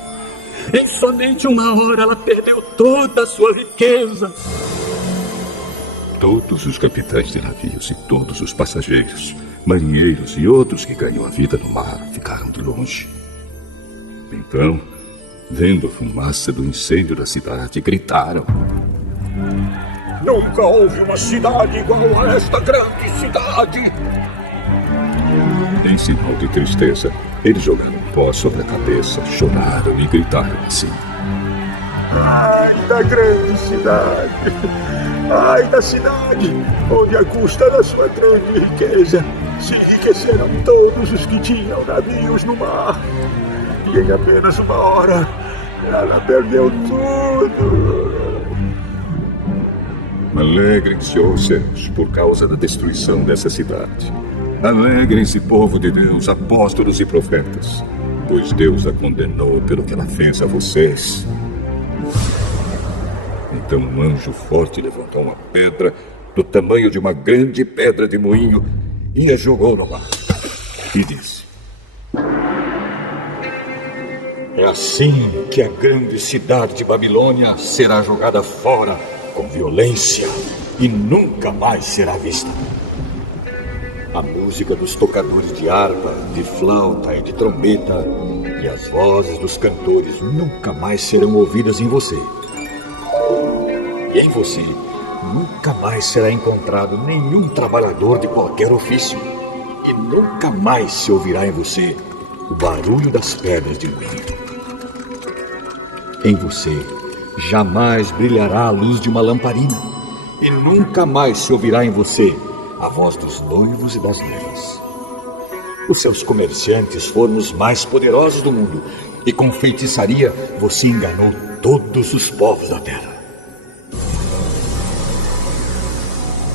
Em somente uma hora ela perdeu toda a sua riqueza. Todos os capitães de navios e todos os passageiros, marinheiros e outros que ganham a vida no mar ficaram de longe. Então, vendo a fumaça do incêndio da cidade, gritaram: Nunca houve uma cidade igual a esta grande cidade. Em sinal de tristeza, eles jogaram pó sobre a cabeça, choraram e gritaram assim: Ai da grande cidade! Ai da cidade onde, à custa da sua grande riqueza, se enriqueceram todos os que tinham navios no mar. E em apenas uma hora, ela perdeu tudo. Alegrem-se, ó céus, por causa da destruição dessa cidade. Alegrem-se, povo de Deus, apóstolos e profetas, pois Deus a condenou pelo que ela fez a vocês. Então um anjo forte levantou uma pedra do tamanho de uma grande pedra de moinho e a jogou no mar. E disse: É assim que a grande cidade de Babilônia será jogada fora com violência e nunca mais será vista. A música dos tocadores de harpa, de flauta e de trombeta e as vozes dos cantores nunca mais serão ouvidas em você. E em você nunca mais será encontrado nenhum trabalhador de qualquer ofício. E nunca mais se ouvirá em você o barulho das pedras de moinho. Em você jamais brilhará a luz de uma lamparina. E nunca mais se ouvirá em você a voz dos noivos e das noivas. Os seus comerciantes foram os mais poderosos do mundo, e com feitiçaria você enganou todos os povos da terra.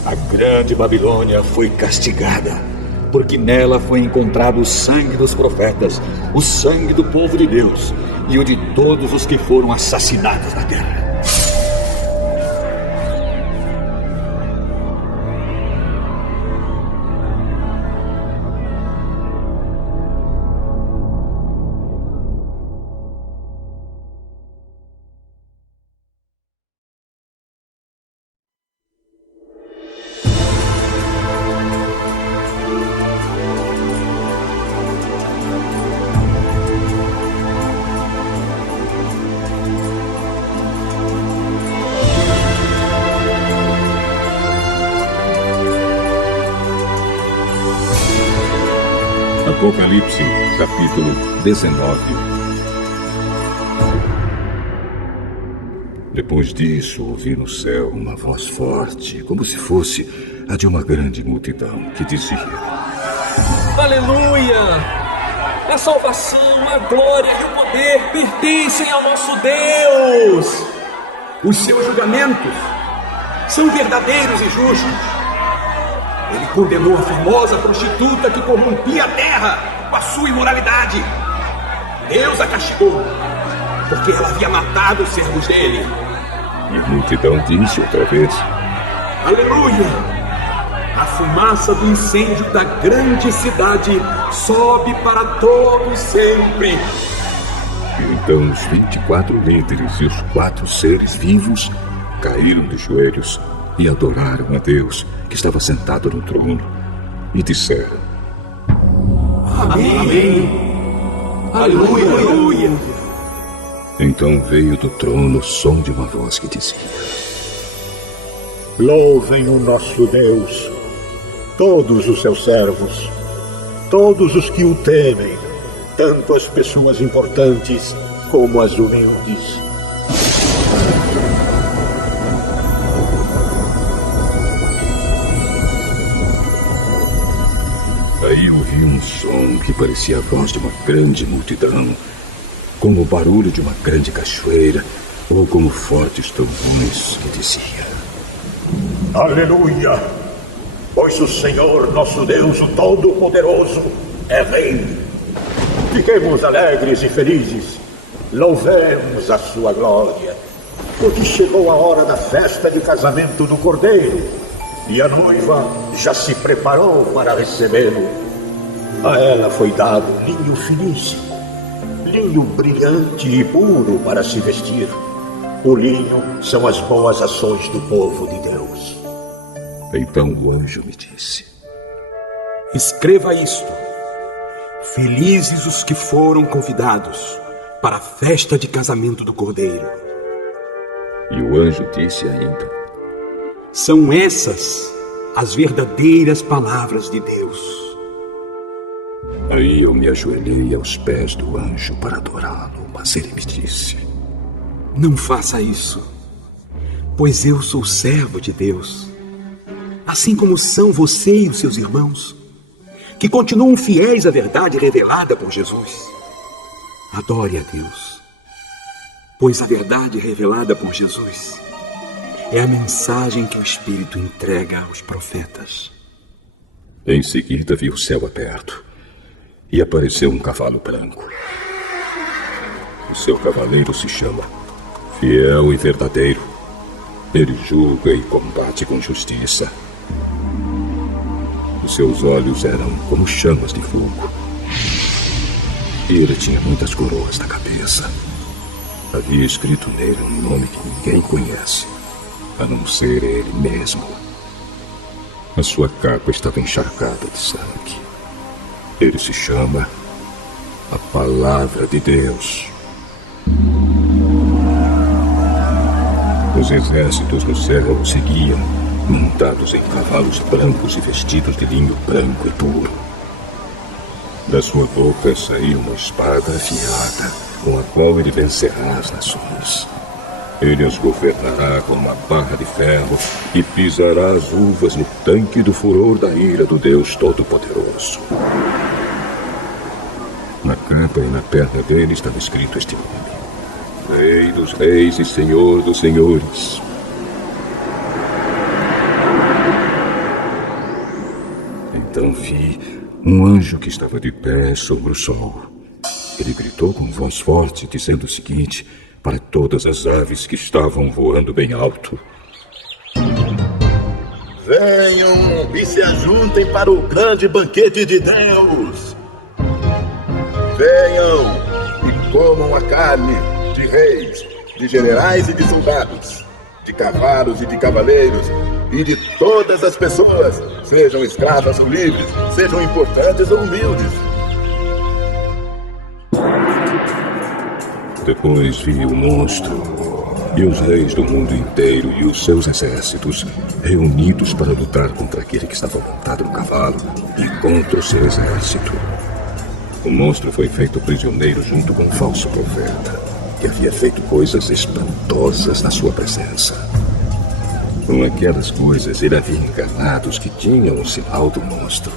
A grande Babilônia foi castigada, porque nela foi encontrado o sangue dos profetas, o sangue do povo de Deus e o de todos os que foram assassinados na terra. Apocalipse, capítulo 19. Depois disso, ouvi no céu uma voz forte, como se fosse a de uma grande multidão, que dizia: Aleluia! A salvação, a glória e o poder pertencem ao nosso Deus. Os seus julgamentos são verdadeiros e justos. Ele condenou a famosa prostituta que corrompia a terra com a sua imoralidade. Deus a castigou, porque ela havia matado os servos dele. E a multidão disse outra vez: Aleluia! A fumaça do incêndio da grande cidade sobe para todo sempre. E então os 24 líderes e os 4 seres vivos caíram de joelhos e adoraram a Deus, que estava sentado no trono, e disseram: Amém! Amém. Aleluia! Aleluia! Então veio do trono o som de uma voz que dizia: Louvem o nosso Deus, todos os seus servos, todos os que o temem, tanto as pessoas importantes como as humildes. Aí ouvi um som que parecia a voz de uma grande multidão, como o barulho de uma grande cachoeira, ou como fortes trovões, que dizia: Aleluia! Pois o Senhor, nosso Deus, o Todo-Poderoso, é Rei. Fiquemos alegres e felizes, louvemos a sua glória, porque chegou a hora da festa de casamento do Cordeiro, e a noiva já se preparou para recebê-lo. A ela foi dado linho finíssimo, linho brilhante e puro para se vestir. O linho são as boas ações do povo de Deus. Então o anjo me disse: Escreva isto: felizes os que foram convidados para a festa de casamento do Cordeiro. E o anjo disse ainda: São essas as verdadeiras palavras de Deus. Aí eu me ajoelhei aos pés do anjo para adorá-lo, mas ele me disse: Não faça isso, pois eu sou servo de Deus, assim como são você e os seus irmãos, que continuam fiéis à verdade revelada por Jesus. Adore a Deus, pois a verdade revelada por Jesus é a mensagem que o Espírito entrega aos profetas. Em seguida vi o céu aberto e apareceu um cavalo branco. O seu cavaleiro se chama Fiel e Verdadeiro. Ele julga e combate com justiça. Os seus olhos eram como chamas de fogo. E ele tinha muitas coroas na cabeça. Havia escrito nele um nome que ninguém conhece, a não ser ele mesmo. A sua capa estava encharcada de sangue. Ele se chama a Palavra de Deus. Os exércitos do céu o seguiam, montados em cavalos brancos e vestidos de linho branco e puro. Da sua boca saía uma espada afiada, com a qual ele vencerá as nações. Ele as governará com uma barra de ferro e pisará as uvas no tanque do furor da ira do Deus Todo-Poderoso. Na capa e na perna dele estava escrito este nome: Rei dos Reis e Senhor dos Senhores. Então vi um anjo que estava de pé sobre o sol. Ele gritou com voz forte, dizendo o seguinte para todas as aves que estavam voando bem alto: Venham e se ajuntem para o grande banquete de Deus. Venham e comam a carne de reis, de generais e de soldados, de cavalos e de cavaleiros, e de todas as pessoas, sejam escravas ou livres, sejam importantes ou humildes. Depois vi o monstro, E os reis do mundo inteiro e os seus exércitos, reunidos para lutar contra aquele que estava montado no cavalo e contra o seu exército. O monstro foi feito prisioneiro junto com um falso profeta, que havia feito coisas espantosas na sua presença. Com aquelas coisas, ele havia enganado os que tinham o sinal do monstro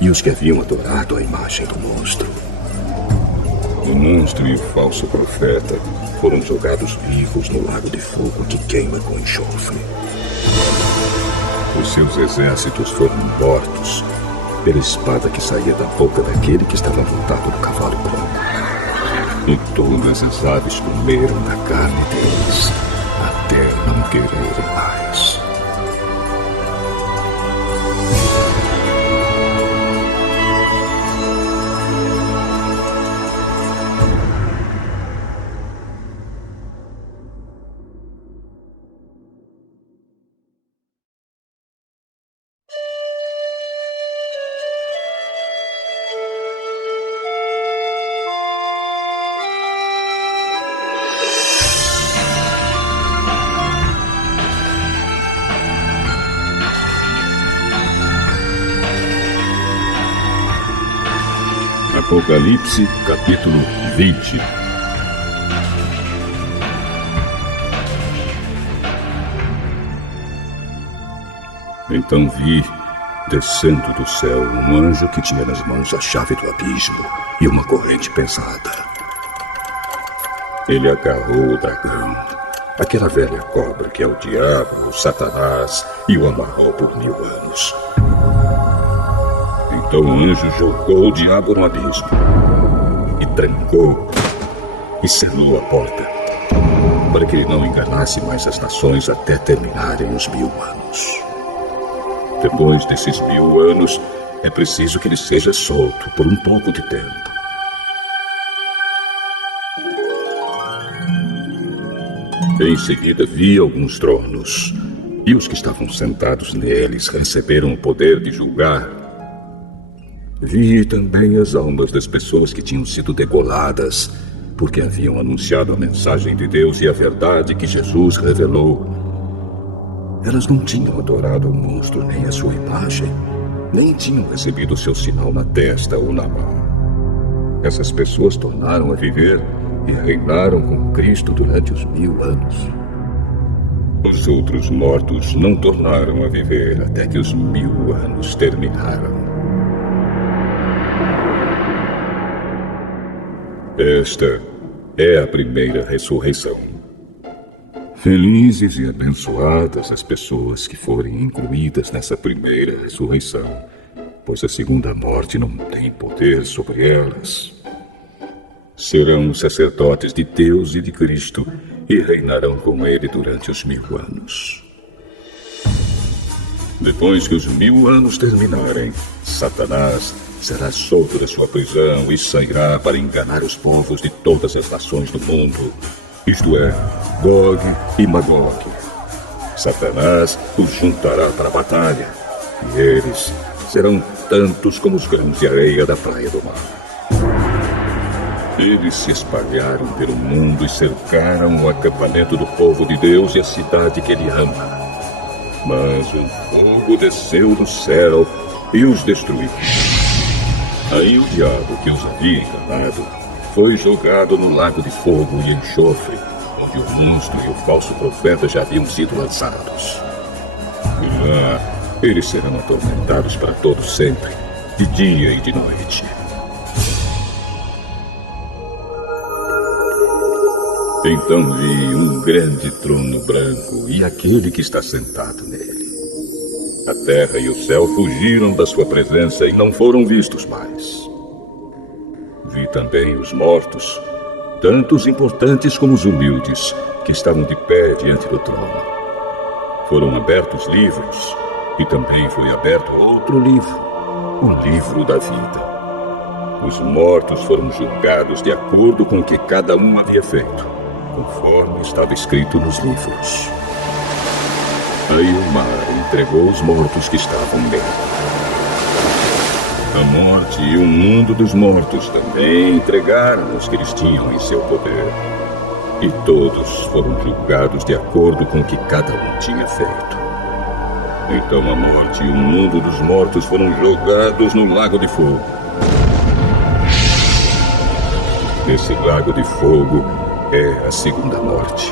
e os que haviam adorado a imagem do monstro. O monstro e o falso profeta foram jogados vivos no lago de fogo que queima com enxofre. Os seus exércitos foram mortos pela espada que saía da boca daquele que estava montado no cavalo branco. E todas as aves comeram da carne deles, até não quererem mais. Apocalipse, capítulo 20. Então vi, descendo do céu, um anjo que tinha nas mãos a chave do abismo e uma corrente pesada. Ele agarrou o dragão, aquela velha cobra que é o diabo, o Satanás, e o amarrou por 1000 anos. Então o anjo jogou o diabo no abismo e trancou e selou a porta, para que ele não enganasse mais as nações até terminarem os 1000 anos. Depois desses 1000 anos, é preciso que ele seja solto por um pouco de tempo. Em seguida vi alguns tronos, e os que estavam sentados neles receberam o poder de julgar. Vi também as almas das pessoas que tinham sido degoladas, porque haviam anunciado a mensagem de Deus e a verdade que Jesus revelou. Elas não tinham adorado o monstro nem a sua imagem, nem tinham recebido o seu sinal na testa ou na mão. Essas pessoas tornaram a viver e reinaram com Cristo durante os 1000 anos. Os outros mortos não tornaram a viver até que os 1000 anos terminaram. Esta é a primeira ressurreição. Felizes e abençoadas as pessoas que forem incluídas nessa primeira ressurreição, pois a segunda morte não tem poder sobre elas. Serão sacerdotes de Deus e de Cristo e reinarão com ele durante os 1000 anos. Depois que os 1000 anos terminarem, Satanás será solto da sua prisão e sairá para enganar os povos de todas as nações do mundo, isto é, Gog e Magog. Satanás os juntará para a batalha, e eles serão tantos como os grãos de areia da praia do mar. Eles se espalharam pelo mundo e cercaram o acampamento do povo de Deus e a cidade que ele ama. Mas um fogo desceu do céu e os destruiu. Aí o diabo que os havia enganado foi jogado no lago de fogo e enxofre, onde o monstro e o falso profeta já haviam sido lançados. E lá eles serão atormentados para todo sempre, de dia e de noite. Então vi um grande trono branco e aquele que está sentado nele. A terra e o céu fugiram da sua presença e não foram vistos mais. Vi também os mortos, tanto os importantes como os humildes, que estavam de pé diante do trono. Foram abertos livros, e também foi aberto outro livro, o livro da vida. Os mortos foram julgados de acordo com o que cada um havia feito, conforme estava escrito nos livros. Aí o mar entregou os mortos que estavam nele. A morte e o mundo dos mortos também entregaram os que eles tinham em seu poder. E todos foram julgados de acordo com o que cada um tinha feito. Então a morte e o mundo dos mortos foram jogados no lago de fogo. Esse lago de fogo é a segunda morte.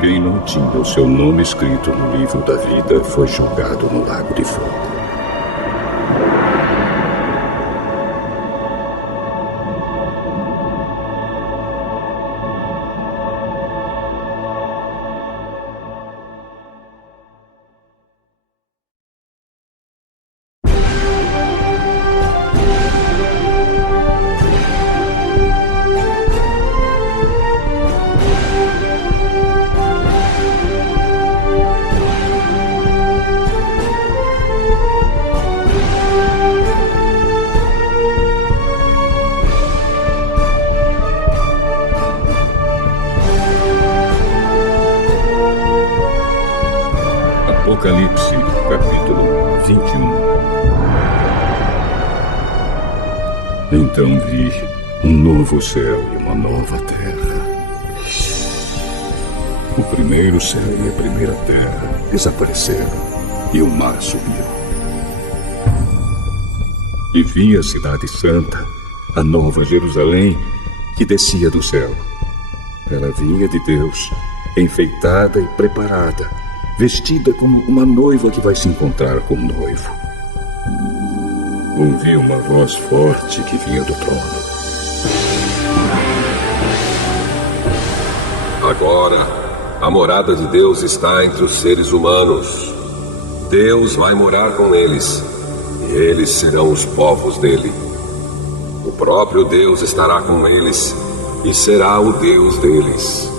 Quem não tinha o seu nome escrito no livro da vida foi jogado no lago de fogo. Apocalipse, capítulo 21. Então vi um novo céu e uma nova terra. O primeiro céu e a primeira terra desapareceram e o mar subiu. E vi a cidade santa, a nova Jerusalém, que descia do céu. Ela vinha de Deus, enfeitada e preparada, vestida como uma noiva que vai se encontrar com o noivo. Ouvi uma voz forte que vinha do trono. Agora, a morada de Deus está entre os seres humanos. Deus vai morar com eles, e eles serão os povos dele. O próprio Deus estará com eles, e será o Deus deles.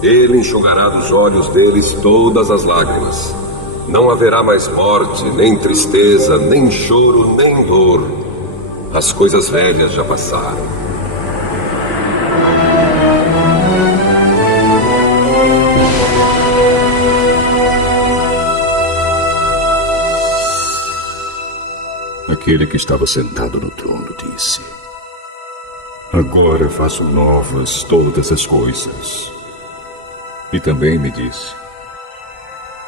Ele enxugará dos olhos deles todas as lágrimas. Não haverá mais morte, nem tristeza, nem choro, nem dor. As coisas velhas já passaram. Aquele que estava sentado no trono disse: Agora faço novas todas as coisas. E também me disse: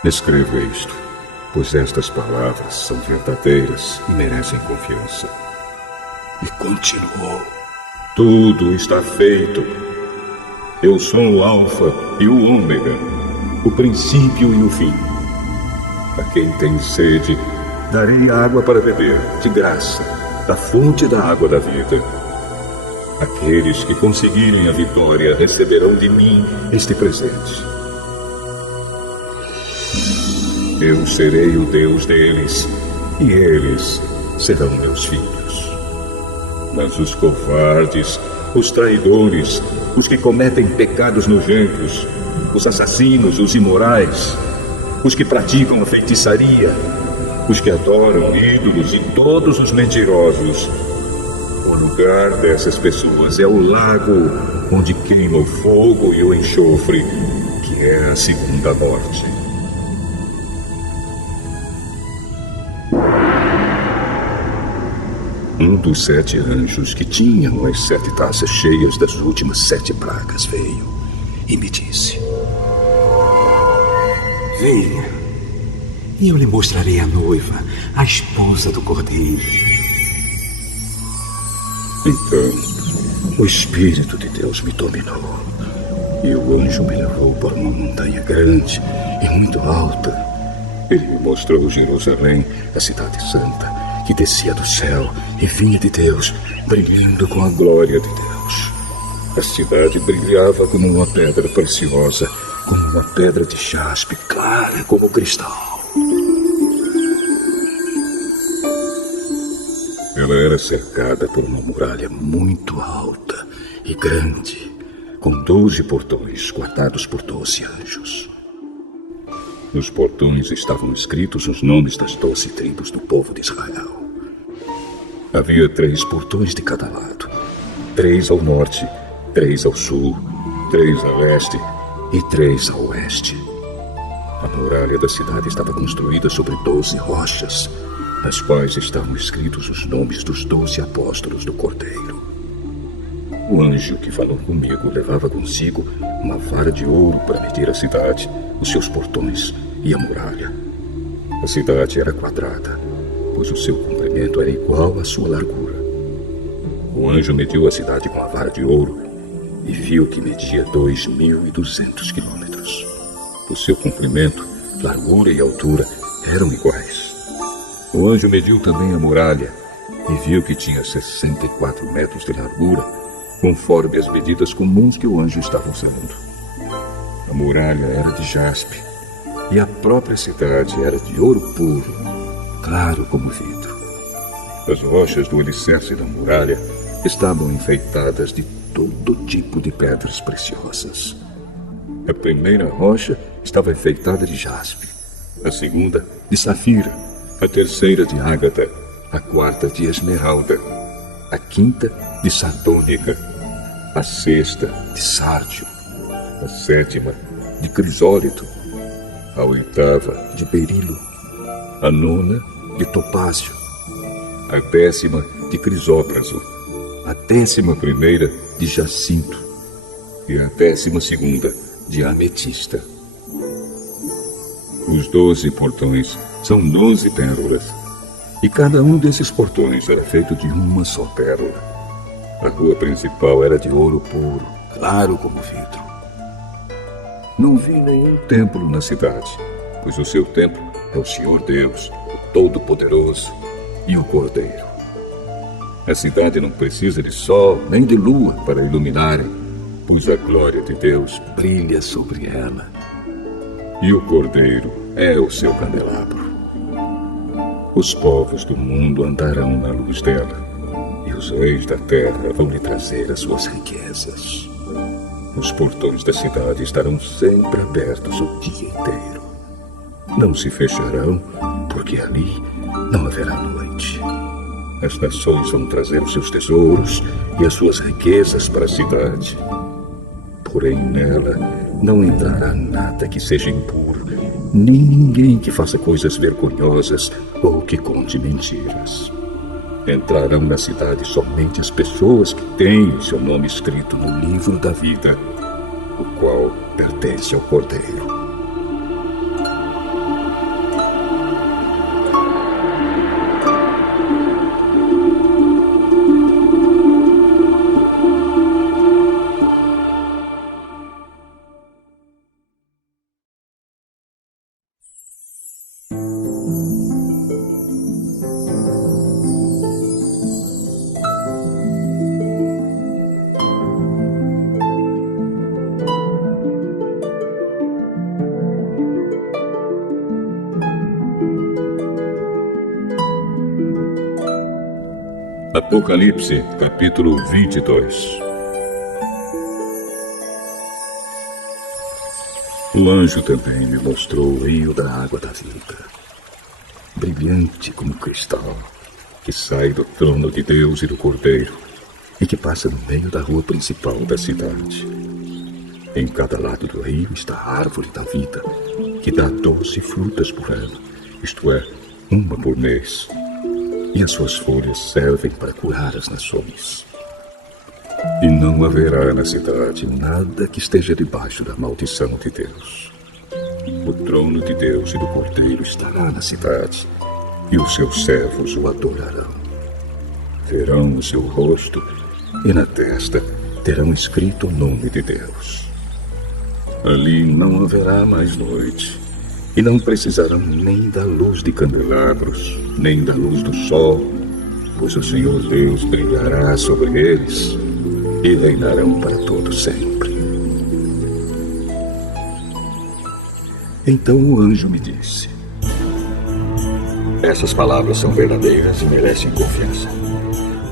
Escreva isto, pois estas palavras são verdadeiras e merecem confiança. E continuou: Tudo está feito. Eu sou o Alfa e o Ômega, o princípio e o fim. A quem tem sede, darei água para beber, de graça, da fonte da água da vida. Aqueles que conseguirem a vitória receberão de mim este presente. Eu serei o Deus deles, e eles serão meus filhos. Mas os covardes, os traidores, os que cometem pecados nojentos, os assassinos, os imorais, os que praticam a feitiçaria, os que adoram ídolos e todos os mentirosos, o lugar dessas pessoas é o lago onde queima o fogo e o enxofre, que é a segunda morte. Um dos 7 anjos que tinham as 7 taças cheias das últimas 7 pragas veio e me disse: Venha, e eu lhe mostrarei a noiva, a esposa do Cordeiro. Então, o Espírito de Deus me dominou, e o anjo me levou para uma montanha grande e muito alta. Ele me mostrou Jerusalém, a cidade santa, que descia do céu e vinha de Deus, brilhando com a glória de Deus. A cidade brilhava como uma pedra preciosa, como uma pedra de jaspe, clara como cristal. Ela era cercada por uma muralha muito alta e grande, com 12 portões guardados por 12 anjos. Nos portões estavam escritos os nomes das 12 tribos do povo de Israel. Havia 3 portões de cada lado, 3 ao norte, 3 ao sul, 3 a leste e 3 a oeste. A muralha da cidade estava construída sobre 12 rochas, nas quais estavam escritos os nomes dos 12 apóstolos do Cordeiro. O anjo que falou comigo levava consigo uma vara de ouro para medir a cidade, os seus portões e a muralha. A cidade era quadrada, pois o seu comprimento era igual à sua largura. O anjo mediu a cidade com a vara de ouro e viu que media 2.200 quilômetros. O seu comprimento, largura e altura eram iguais. O anjo mediu também a muralha e viu que tinha 64 metros de largura, conforme as medidas comuns que o anjo estava usando. A muralha era de jaspe e a própria cidade era de ouro puro, claro como vidro. As rochas do alicerce da muralha estavam enfeitadas de todo tipo de pedras preciosas. A primeira rocha estava enfeitada de jaspe, a segunda de safira, a terceira de ágata, a quarta de esmeralda, a quinta de sardônica, a sexta de sárdio, a sétima de crisólito, a oitava de berilo, a nona de topázio, a 10ª de crisópraso, a 11ª de jacinto e a 12ª de ametista. Os 12 portões são 12 pérolas, e cada um desses portões era feito de uma só pérola. A rua principal era de ouro puro, claro como vidro. Não vi nenhum templo na cidade, pois o seu templo é o Senhor Deus, o Todo-Poderoso e o Cordeiro. A cidade não precisa de sol nem de lua para iluminarem, pois a glória de Deus brilha sobre ela. E o Cordeiro é o seu candelabro. Os povos do mundo andarão na luz dela, e os reis da terra vão lhe trazer as suas riquezas. Os portões da cidade estarão sempre abertos o dia inteiro. Não se fecharão, porque ali não haverá noite. As nações vão trazer os seus tesouros e as suas riquezas para a cidade. Porém, nela não entrará nada que seja impuro, nem ninguém que faça coisas vergonhosas ou que conte mentiras. Entrarão na cidade somente as pessoas que têm o seu nome escrito no livro da vida, o qual pertence ao Cordeiro. Apocalipse, capítulo 22. O anjo também me mostrou o rio da água da vida, brilhante como cristal, que sai do trono de Deus e do Cordeiro, e que passa no meio da rua principal da cidade. Em cada lado do rio está a árvore da vida, que dá 12 frutas por ano, isto é, uma por mês. E as suas folhas servem para curar as nações. E não haverá na cidade nada que esteja debaixo da maldição de Deus. O trono de Deus e do Cordeiro estará na cidade, e os seus servos o adorarão. Verão o seu rosto, e na testa terão escrito o nome de Deus. Ali não haverá mais noite, e não precisarão nem da luz de candelabros, nem da luz do sol, pois o Senhor Deus brilhará sobre eles e reinarão para todo sempre. Então o anjo me disse: essas palavras são verdadeiras e merecem confiança.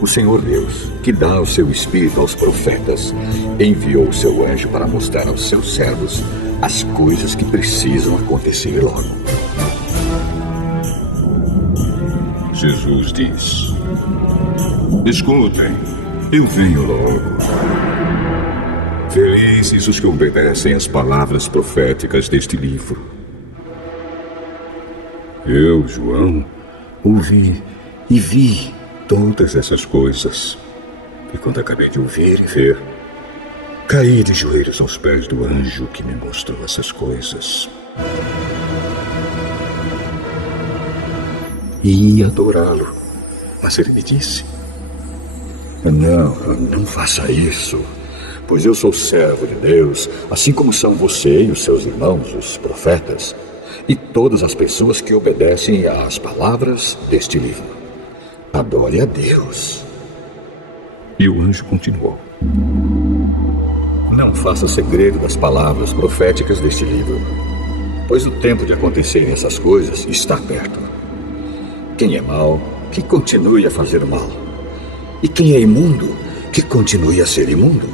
O Senhor Deus, que dá o seu Espírito aos profetas, enviou o seu anjo para mostrar aos seus servos as coisas que precisam acontecer logo. Jesus diz: escutem, eu venho logo. Felizes os que obedecem às palavras proféticas deste livro. Eu, João, ouvi e vi todas essas coisas. E quando acabei de ouvir e ver, caí de joelhos aos pés do anjo que me mostrou essas coisas. E ia adorá-lo, mas ele me disse: Não faça isso, pois eu sou servo de Deus, assim como são você e os seus irmãos, os profetas, e todas as pessoas que obedecem às palavras deste livro. Adore a Deus. E o anjo continuou: Não faça segredo das palavras proféticas deste livro, pois o tempo de acontecerem essas coisas está perto. Quem é mau, que continue a fazer o mal. E quem é imundo, que continue a ser imundo.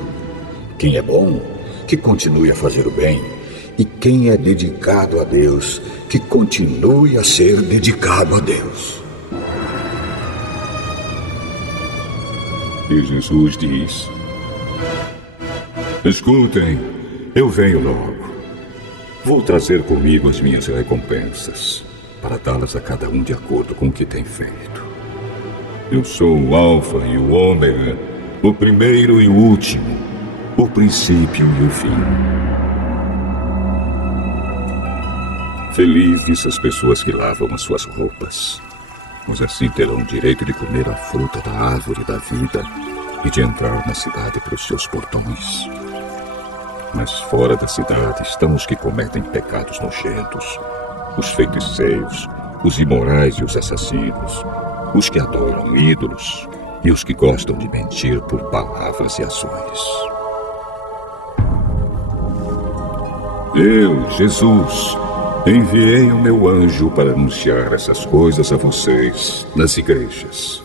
Quem é bom, que continue a fazer o bem. E quem é dedicado a Deus, que continue a ser dedicado a Deus. E Jesus diz: Escutem, eu venho logo. Vou trazer comigo as minhas recompensas, para dá-las a cada um de acordo com o que tem feito. Eu sou o Alfa e o Ômega, o primeiro e o último, o princípio e o fim. Felizes as pessoas que lavam as suas roupas, pois assim terão o direito de comer a fruta da árvore da vida e de entrar na cidade pelos seus portões. Mas fora da cidade estão os que cometem pecados nojentos, os feiticeiros, os imorais e os assassinos, os que adoram ídolos e os que gostam de mentir por palavras e ações. Eu, Jesus, enviei o meu anjo para anunciar essas coisas a vocês nas igrejas.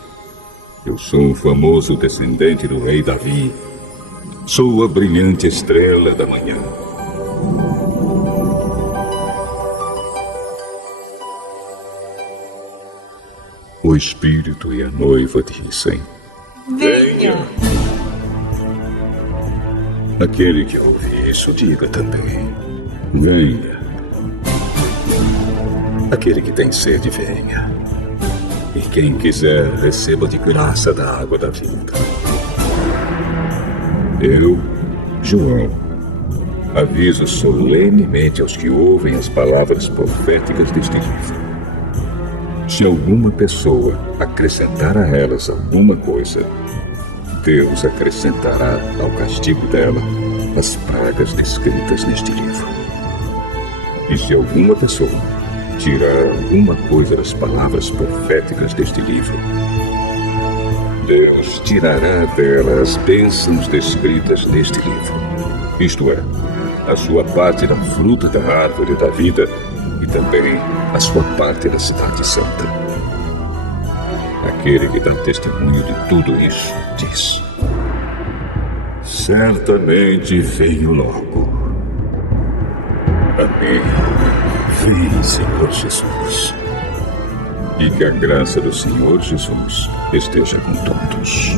Eu sou o famoso descendente do rei Davi. Sou a brilhante estrela da manhã. O Espírito e a noiva dizem: Venha! Aquele que ouve isso, diga também: venha. Aquele que tem sede, venha. E quem quiser, receba de graça da água da vida. Eu, João, aviso solenemente aos que ouvem as palavras proféticas deste livro. Se alguma pessoa acrescentar a elas alguma coisa, Deus acrescentará ao castigo dela as pragas descritas neste livro. E se alguma pessoa tirar alguma coisa das palavras proféticas deste livro, Deus tirará dela as bênçãos descritas neste livro, isto é, a sua parte da fruta da árvore da vida e também a sua parte da cidade santa. Aquele que dá testemunho de tudo isso diz: certamente venho logo. Amém. Vem, Senhor Jesus. E que a graça do Senhor Jesus esteja com todos.